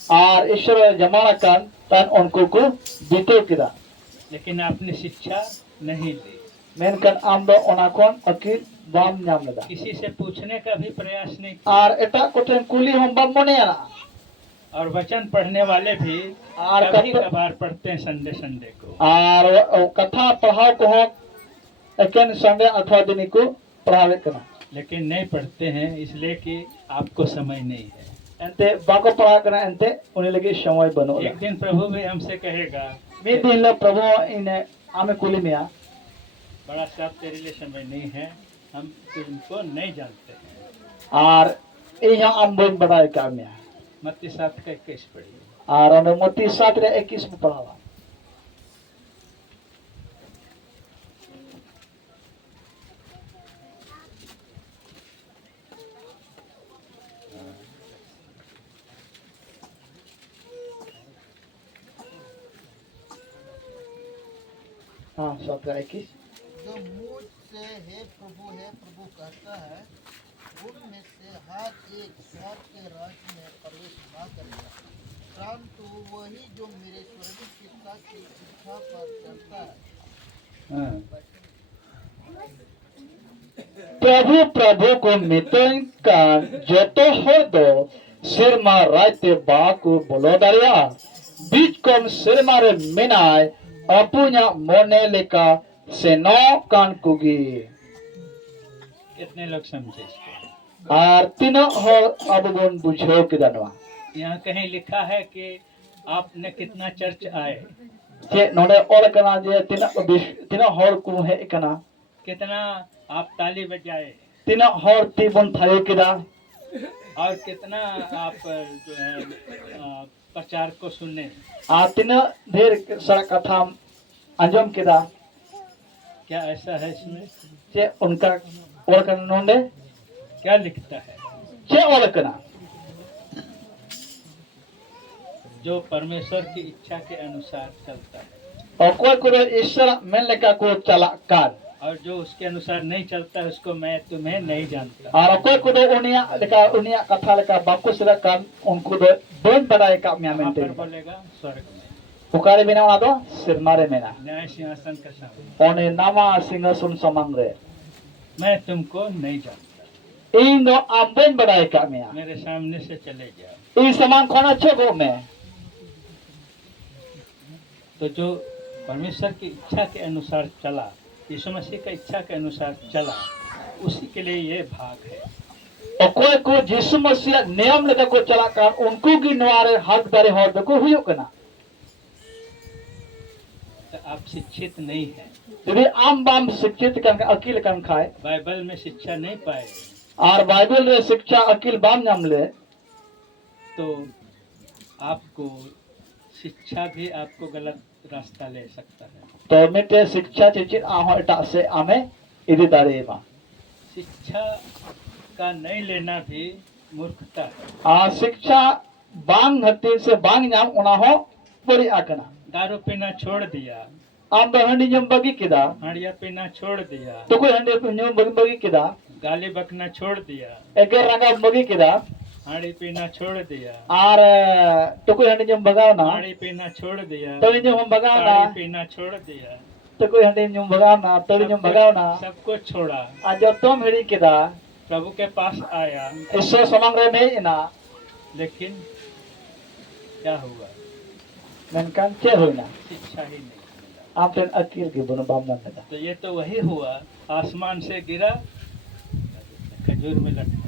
और ईश्वर जमाना कान तन उनको को बीते किया लेकिन आपने शिक्षा नहीं ली, मेनकन आम दो ओनाकोन अकील बाम नाम लगा किसी से पूछने का भी प्रयास नहीं किया। और एटा कोठन कुली हम बम मने आना और वचन पढ़ने वाले भी और कभी कभार पढ़ते हैं संडे संडे को, और कथा पढ़ाओ को हो एकन संडे अथवा दिन को पढ़ावे करना लेकिन नहीं पढ़ते हैं इसलिए कि आपको समय नहीं है। एंते बाको पढ़ा करना एंते उन्हें लगे समय बनो एक दिन प्रभु भी हमसे कहेगा मैं दिन लो प्रभु इन्हें आमे कुली में आ बड़ा साहब तेरे लिए समय नहीं है, हम तुमको नहीं जानते हैं। और यहाँ हम बोल बताए क्या में मत्ती 7 का 21 पढ़िए। और मत्ती 7 रे 21 में पढ़ावा हाँ 7:21 जो मुझ से हे प्रभु कहता है उनमें से हर एक स्वर्ग के राज्य में प्रवेश न करेगा, परंतु वही जो मेरे स्वर्गीय पिता की इच्छा पर चलता है। हाँ। प्रभु प्रभु को मित्रन का जो तो हो दो serma raite baku bolo daria bij kom serma re menai apunya mone leka seno kan kugi कितने लोग समझे इसको? ar tina hor abun bujho kidanwa यहाँ कहीं लिखा है कि आपने कितना चर्च आए, che node ol kana je tina hor ku he kana कितना आप ताली बजाए, tina hor ti bon thayo kida और कितना आप जो है प्रचार को सुने। tina dher sara katha anjom kida क्या ऐसा है इसमें? che unka ol kana nonde क्या लिखता है? che ol kana जो परमेश्वर की इच्छा के अनुसार चलता है, okoy kuro ishara men leka ko chala kan और जो उसके अनुसार नहीं चलता है उसको मैं तुम्हें नहीं जानता। ar okoy kudo unia katha leka baku sira kan unku do don badai ka mya कहाँ पर mente बोलेगा? स्वर्ग में, ukare bina ona do sirmare mena न्याय सिंहासन के सामने। one nama singasun samangre मैं तुमको नहीं जानता, ing do amben badai ka mya मेरे सामने से चले जाओ। i samang khona chogo me तो जो परमेश्वर की इच्छा के अनुसार चला, यीशु मसीह की इच्छा के अनुसार चला, उसी के लिए ये भाग है। okoy ko jisu masih niyam leka ko chala kan unku gi noare hak dare hor do ko huyo kana तो आप शिक्षित नहीं हैं, jadi am bam शिक्षित kan akil kan khai Bible में शिक्षा नहीं पाए, ar bible re शिक्षा akil bam nyamle तो आपको शिक्षा भी आपको गलत रास्ता ले सकता है। to mete शिक्षा चिचित आहो एटा से आमे इदी दारे मा शिक्षा का नहीं लेना भी मूर्खता है। आ शिक्षा बांग हती से बांग nyam ona ho pori akana दारू पीना छोड़ दिया, am do handi nyam bagi kida हाड़िया पीना छोड़ दिया, to ko handi nyam bagi kida गाली बकना छोड़ दिया, eger ranga bagi kida हाड़ी पीना छोड़ दिया, ar to ko handi nyam bagaw na हाड़ी पीना छोड़ दिया, to nyam bagaw ताड़ी na पीना छोड़ दिया, to ko handi nyam bagaw na to nyam bagaw na सब कुछ छोड़ा, a jotom hiri kida प्रभु के पास आया, iso samang re me ina लेकिन क्या हुआ? menkan che hoina शिक्षा ही नहीं मिला। am ten akil ki bono bam man da तो ये तो वही हुआ, आसमान से गिरा, खजूर में लटका।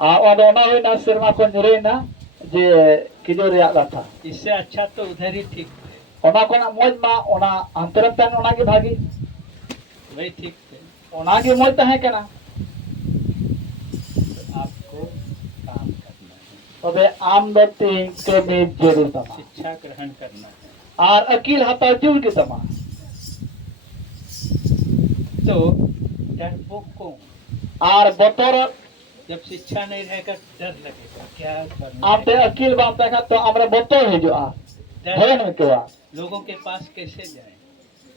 a odo ona hoina serma ko nyurena je kijo reya gatha इससे अच्छा तो उधर ही ठीक थे, ona kona moj ma ona antaram tan ona ki bhagi वही ठीक थे। ona ki moj tahe kana तो आपको काम करना है, tobe am do tin kremi jerur tama शिक्षा ग्रहण करना है। ar akil hata jur ki tama तो डरपोक को ar botor जब शिक्षा नहीं रहेगा डर लगेगा, क्या am te करना है? akil bam ta kha to amra botor hijo a bhayan me kewa लोगों के पास कैसे जाएं,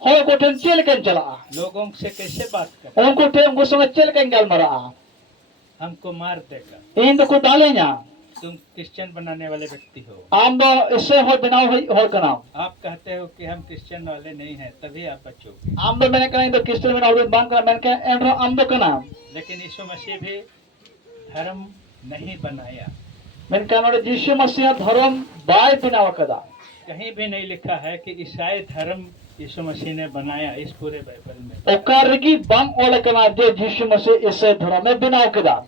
hoy ko ten chel kan chala लोगों से कैसे बात करें? unko te unko songa chel kan gal mara हमको मार देगा। in do ko dalenya तुम क्रिश्चियन बनाने वाले व्यक्ति हो, am do isse hoy binaw hoy kana आप कहते हो कि हम क्रिश्चियन वाले नहीं हैं, तभी आप बचोगे। am do mene kana do kristian binaw do bang kana men ka enro am do kana लेकिन यीशु मसीह भी धर्म नहीं बनाया, men ka nore jishu masih dharam bai binaw kada कहीं भी नहीं लिखा है कि ईसाई धर्म यीशु मसीह ने बनाया इस पूरे बाइबल में। okarigi bang ole kana je jishu masih isse dharam me binaw kada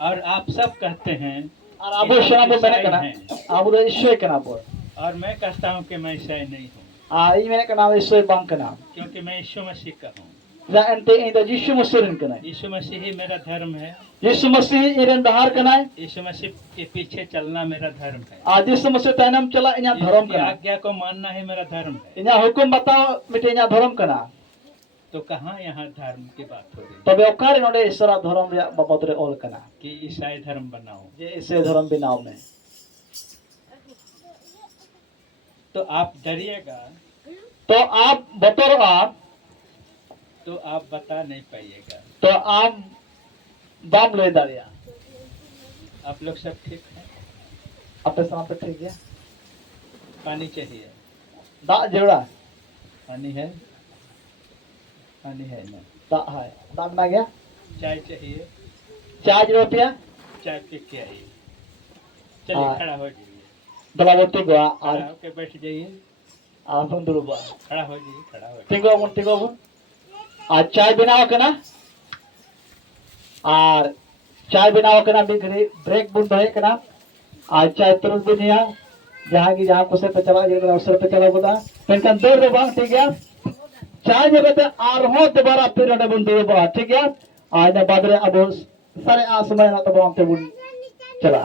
और आप सब कहते हैं ar abu shana bo mene kana abu do isse kana bo और मैं कहता हूँ कि मैं ईसाई नहीं हूँ, i mene kana isse bang kana क्योंकि मैं यीशु मसीह का हूँ। da ente in do jishu masih rin kana यीशु मसीह ही मेरा धर्म है, jishu masih iren dahar kana यीशु मसीह के पीछे चलना मेरा धर्म है, a jishu masih tanam chala inya dharam इसकी kana आज्ञा को मानना ही मेरा धर्म है। inya hukum batao mite inya dharam kana तो कहाँ यहाँ धर्म की बात हो रही tobe okare node isara dharam reya babod re ol kana कि ईसाई धर्म बनाओ? je isse dharam binaw me तो आप डरिएगा तो आप बतौर आप तो आप बता नहीं पाइएगा। तो आप बाम ले दाड़िया आप लोग सब ठीक है? अपने साथ पे ठीक है पानी चाहिए? दा जोड़ा पानी है? पानी है ना? दा है दा ना गया चाय चाहिए? 4 रुपया चाय पी के आइए। चलिए हाँ। खड़ा हो जाइए, दला बोल टिंगो खड़ा और होके बैठ जाइए, आबन दुरुबा खड़ा हो जाइए, खड़ा हो जाइए। टिंगो बोल और चाय बनाओ के ना और चाय बनाओ के ना बिगड़ी ब्रेक बुन रहे के ना और चाय तुरंत बुनिया जहाँ को से पे चला जाएगा अवसर पे चला बोला पेंकन दौड़ रे बांग ठीक है चाय जब ते आर हो दोबारा फिर अडे बुन दुरुबा ठीक है आज ने बाद रे अब सारे आ समय ना तो बांग ते बुन चला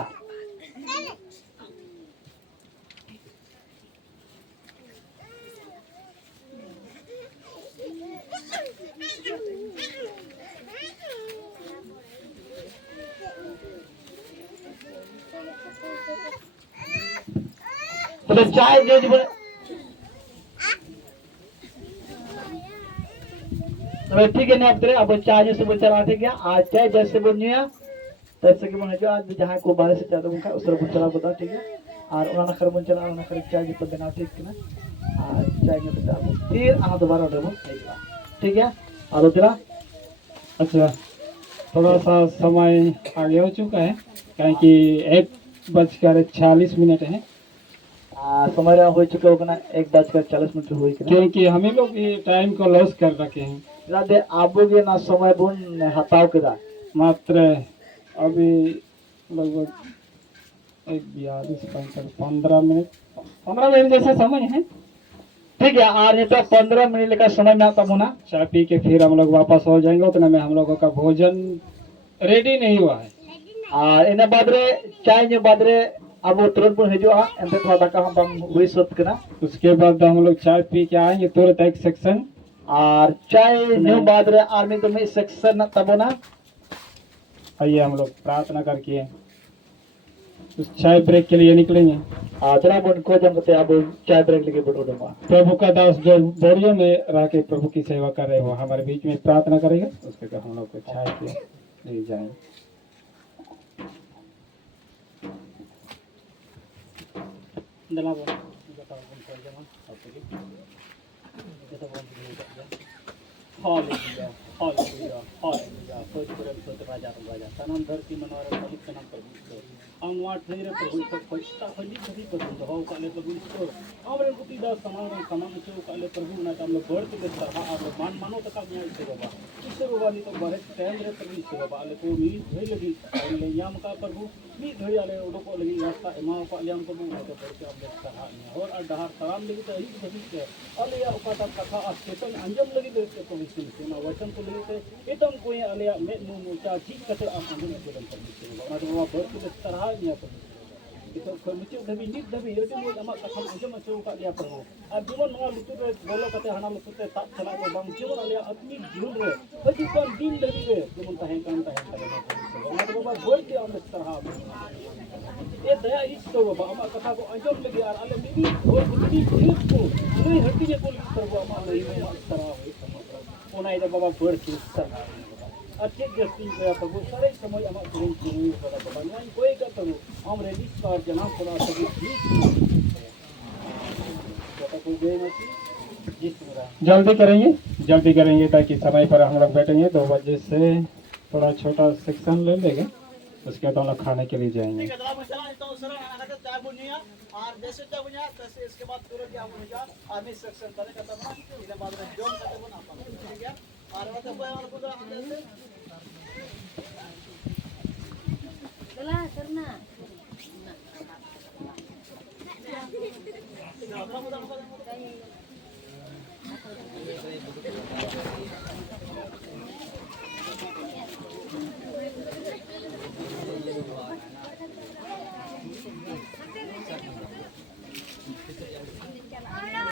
तो चाय जो जो तो ठीक है ना अब चाय जैसे बोल चला ठीक है आज चाय जैसे बोलिए तैसे कि मन जो आज जहाँ को बारे से चाहते उनका उस तरह बोल चला बता ठीक है और उन्होंने खर बोल चला उन्होंने खर चाय जो बना ठीक है ना आज चाय में बता फिर आना दोबारा ऑर्डर बोल ठीक है और चला अच्छा थोड़ा सा समय आगे हो चुका है क्योंकि 1:46 है समय हो चुका होगा ना 1:40 हो गया क्योंकि हम ही लोग ये टाइम को लॉस कर रखे हैं राधे आबोगे ना समय बुन हटाओ के दा मात्र अभी लगभग 1:42 15 मिनट जैसा समय है। ठीक है और ये तो 15 मिनट का समय में आता हूँ ना चाय पी के फिर हम लोग वापस हो जाएंगे उतने में हम लोगों का भोजन रेडी नहीं हुआ है। और इन बाद रे चाय जो बाद रे अब तुरंत बुन हिजुआ एंते थोड़ा दाका हम बम हुई सोत कना उसके बाद हम लोग चाय पी के आएंगे तुरंत एक सेक्शन और चाय न्यू बाद रे आर्मी तो में सेक्शन ना तबो ना आइए हम लोग प्रार्थना करके उस चाय ब्रेक के लिए निकलेंगे। चला बुन को जम करते अब चाय ब्रेक लेके बुट उठूंगा प्रभु का दास जो बोरियो में रह के प्रभु की सेवा कर रहे हो हमारे बीच में प्रार्थना करेगा उसके बाद हम लोग को चाय के ले जाएंगे। हालेलुया हालेलुया हालेलुया खोज करम खोज राजा राजा तनम धरती मनोरम पवित्र तनम प्रभु हम वाट नहीं रे प्रभु तो खोजता खोजी खोजी प्रभु दहाव काले प्रभु ईश्वर हमरे गुटी दा समान चो काले प्रभु ना हम लोग बढ़ के सहा आप मान मानो तक में ईश्वर बाबा ईश्वर बाबा ने तो बड़े टाइम रे प्रभु ईश्वर बाबा ले तो मी धोई लगी ले याम का प्रभु मी धोई आले ओडो को लगी रास्ता एमा को याम प्रभु ना तो बढ़ के हम लोग सहा और डहार तराम लगी तो ही बसी के अले या उपाता कथा चेतन अंजम लगी तो प्रभु ईश्वर वचन को लेते एकदम कोई अले में मुचा ठीक कते आप अंजम के दम परमेश्वर बाबा तो बाबा बढ़ के तरह निया प्रभु itu kermucuk dhabi nit dhabi itu mo amak katham anjam achu ka dia प्रभु अब जीवन नवा लुतु रे बोलो कते हना लुतु ते तात चला को बang जीवन अले अपनी जीवन रे हजी कोन दिन dhabi रे जीवन tahen kan ना तो बाबा बोल के हम तरह ये दया ईश्वर बाबा अमा कथा को अंजम लगी यार अले मिनी और बुद्धि ठीक को नहीं हटी ने बोल प्रभु अमा नहीं में तरह हो ओना इदा बाबा बोल के तरह अच्छे जस्टिस गया प्रभु सारे समय अमा करें की पता बाबा नहीं कोई का प्रभु हम रेडी स्टार जना पड़ा सभी ठीक पता को गए मत जल्दी करेंगे ताकि समय पर हम लोग बैठेंगे 2 बजे से थोड़ा छोटा सेक्शन ले लेंगे उसके बाद हम लोग खाने के लिए जाएंगे। और जैसे चाय बुनिया तैसे इसके बाद तुरंत हम हो जा आर्मी सेक्शन करे का तब ना इधर बाद में जोन करते बना अपन ठीक है और वो तो कोई और को अंदर से चला करना अपना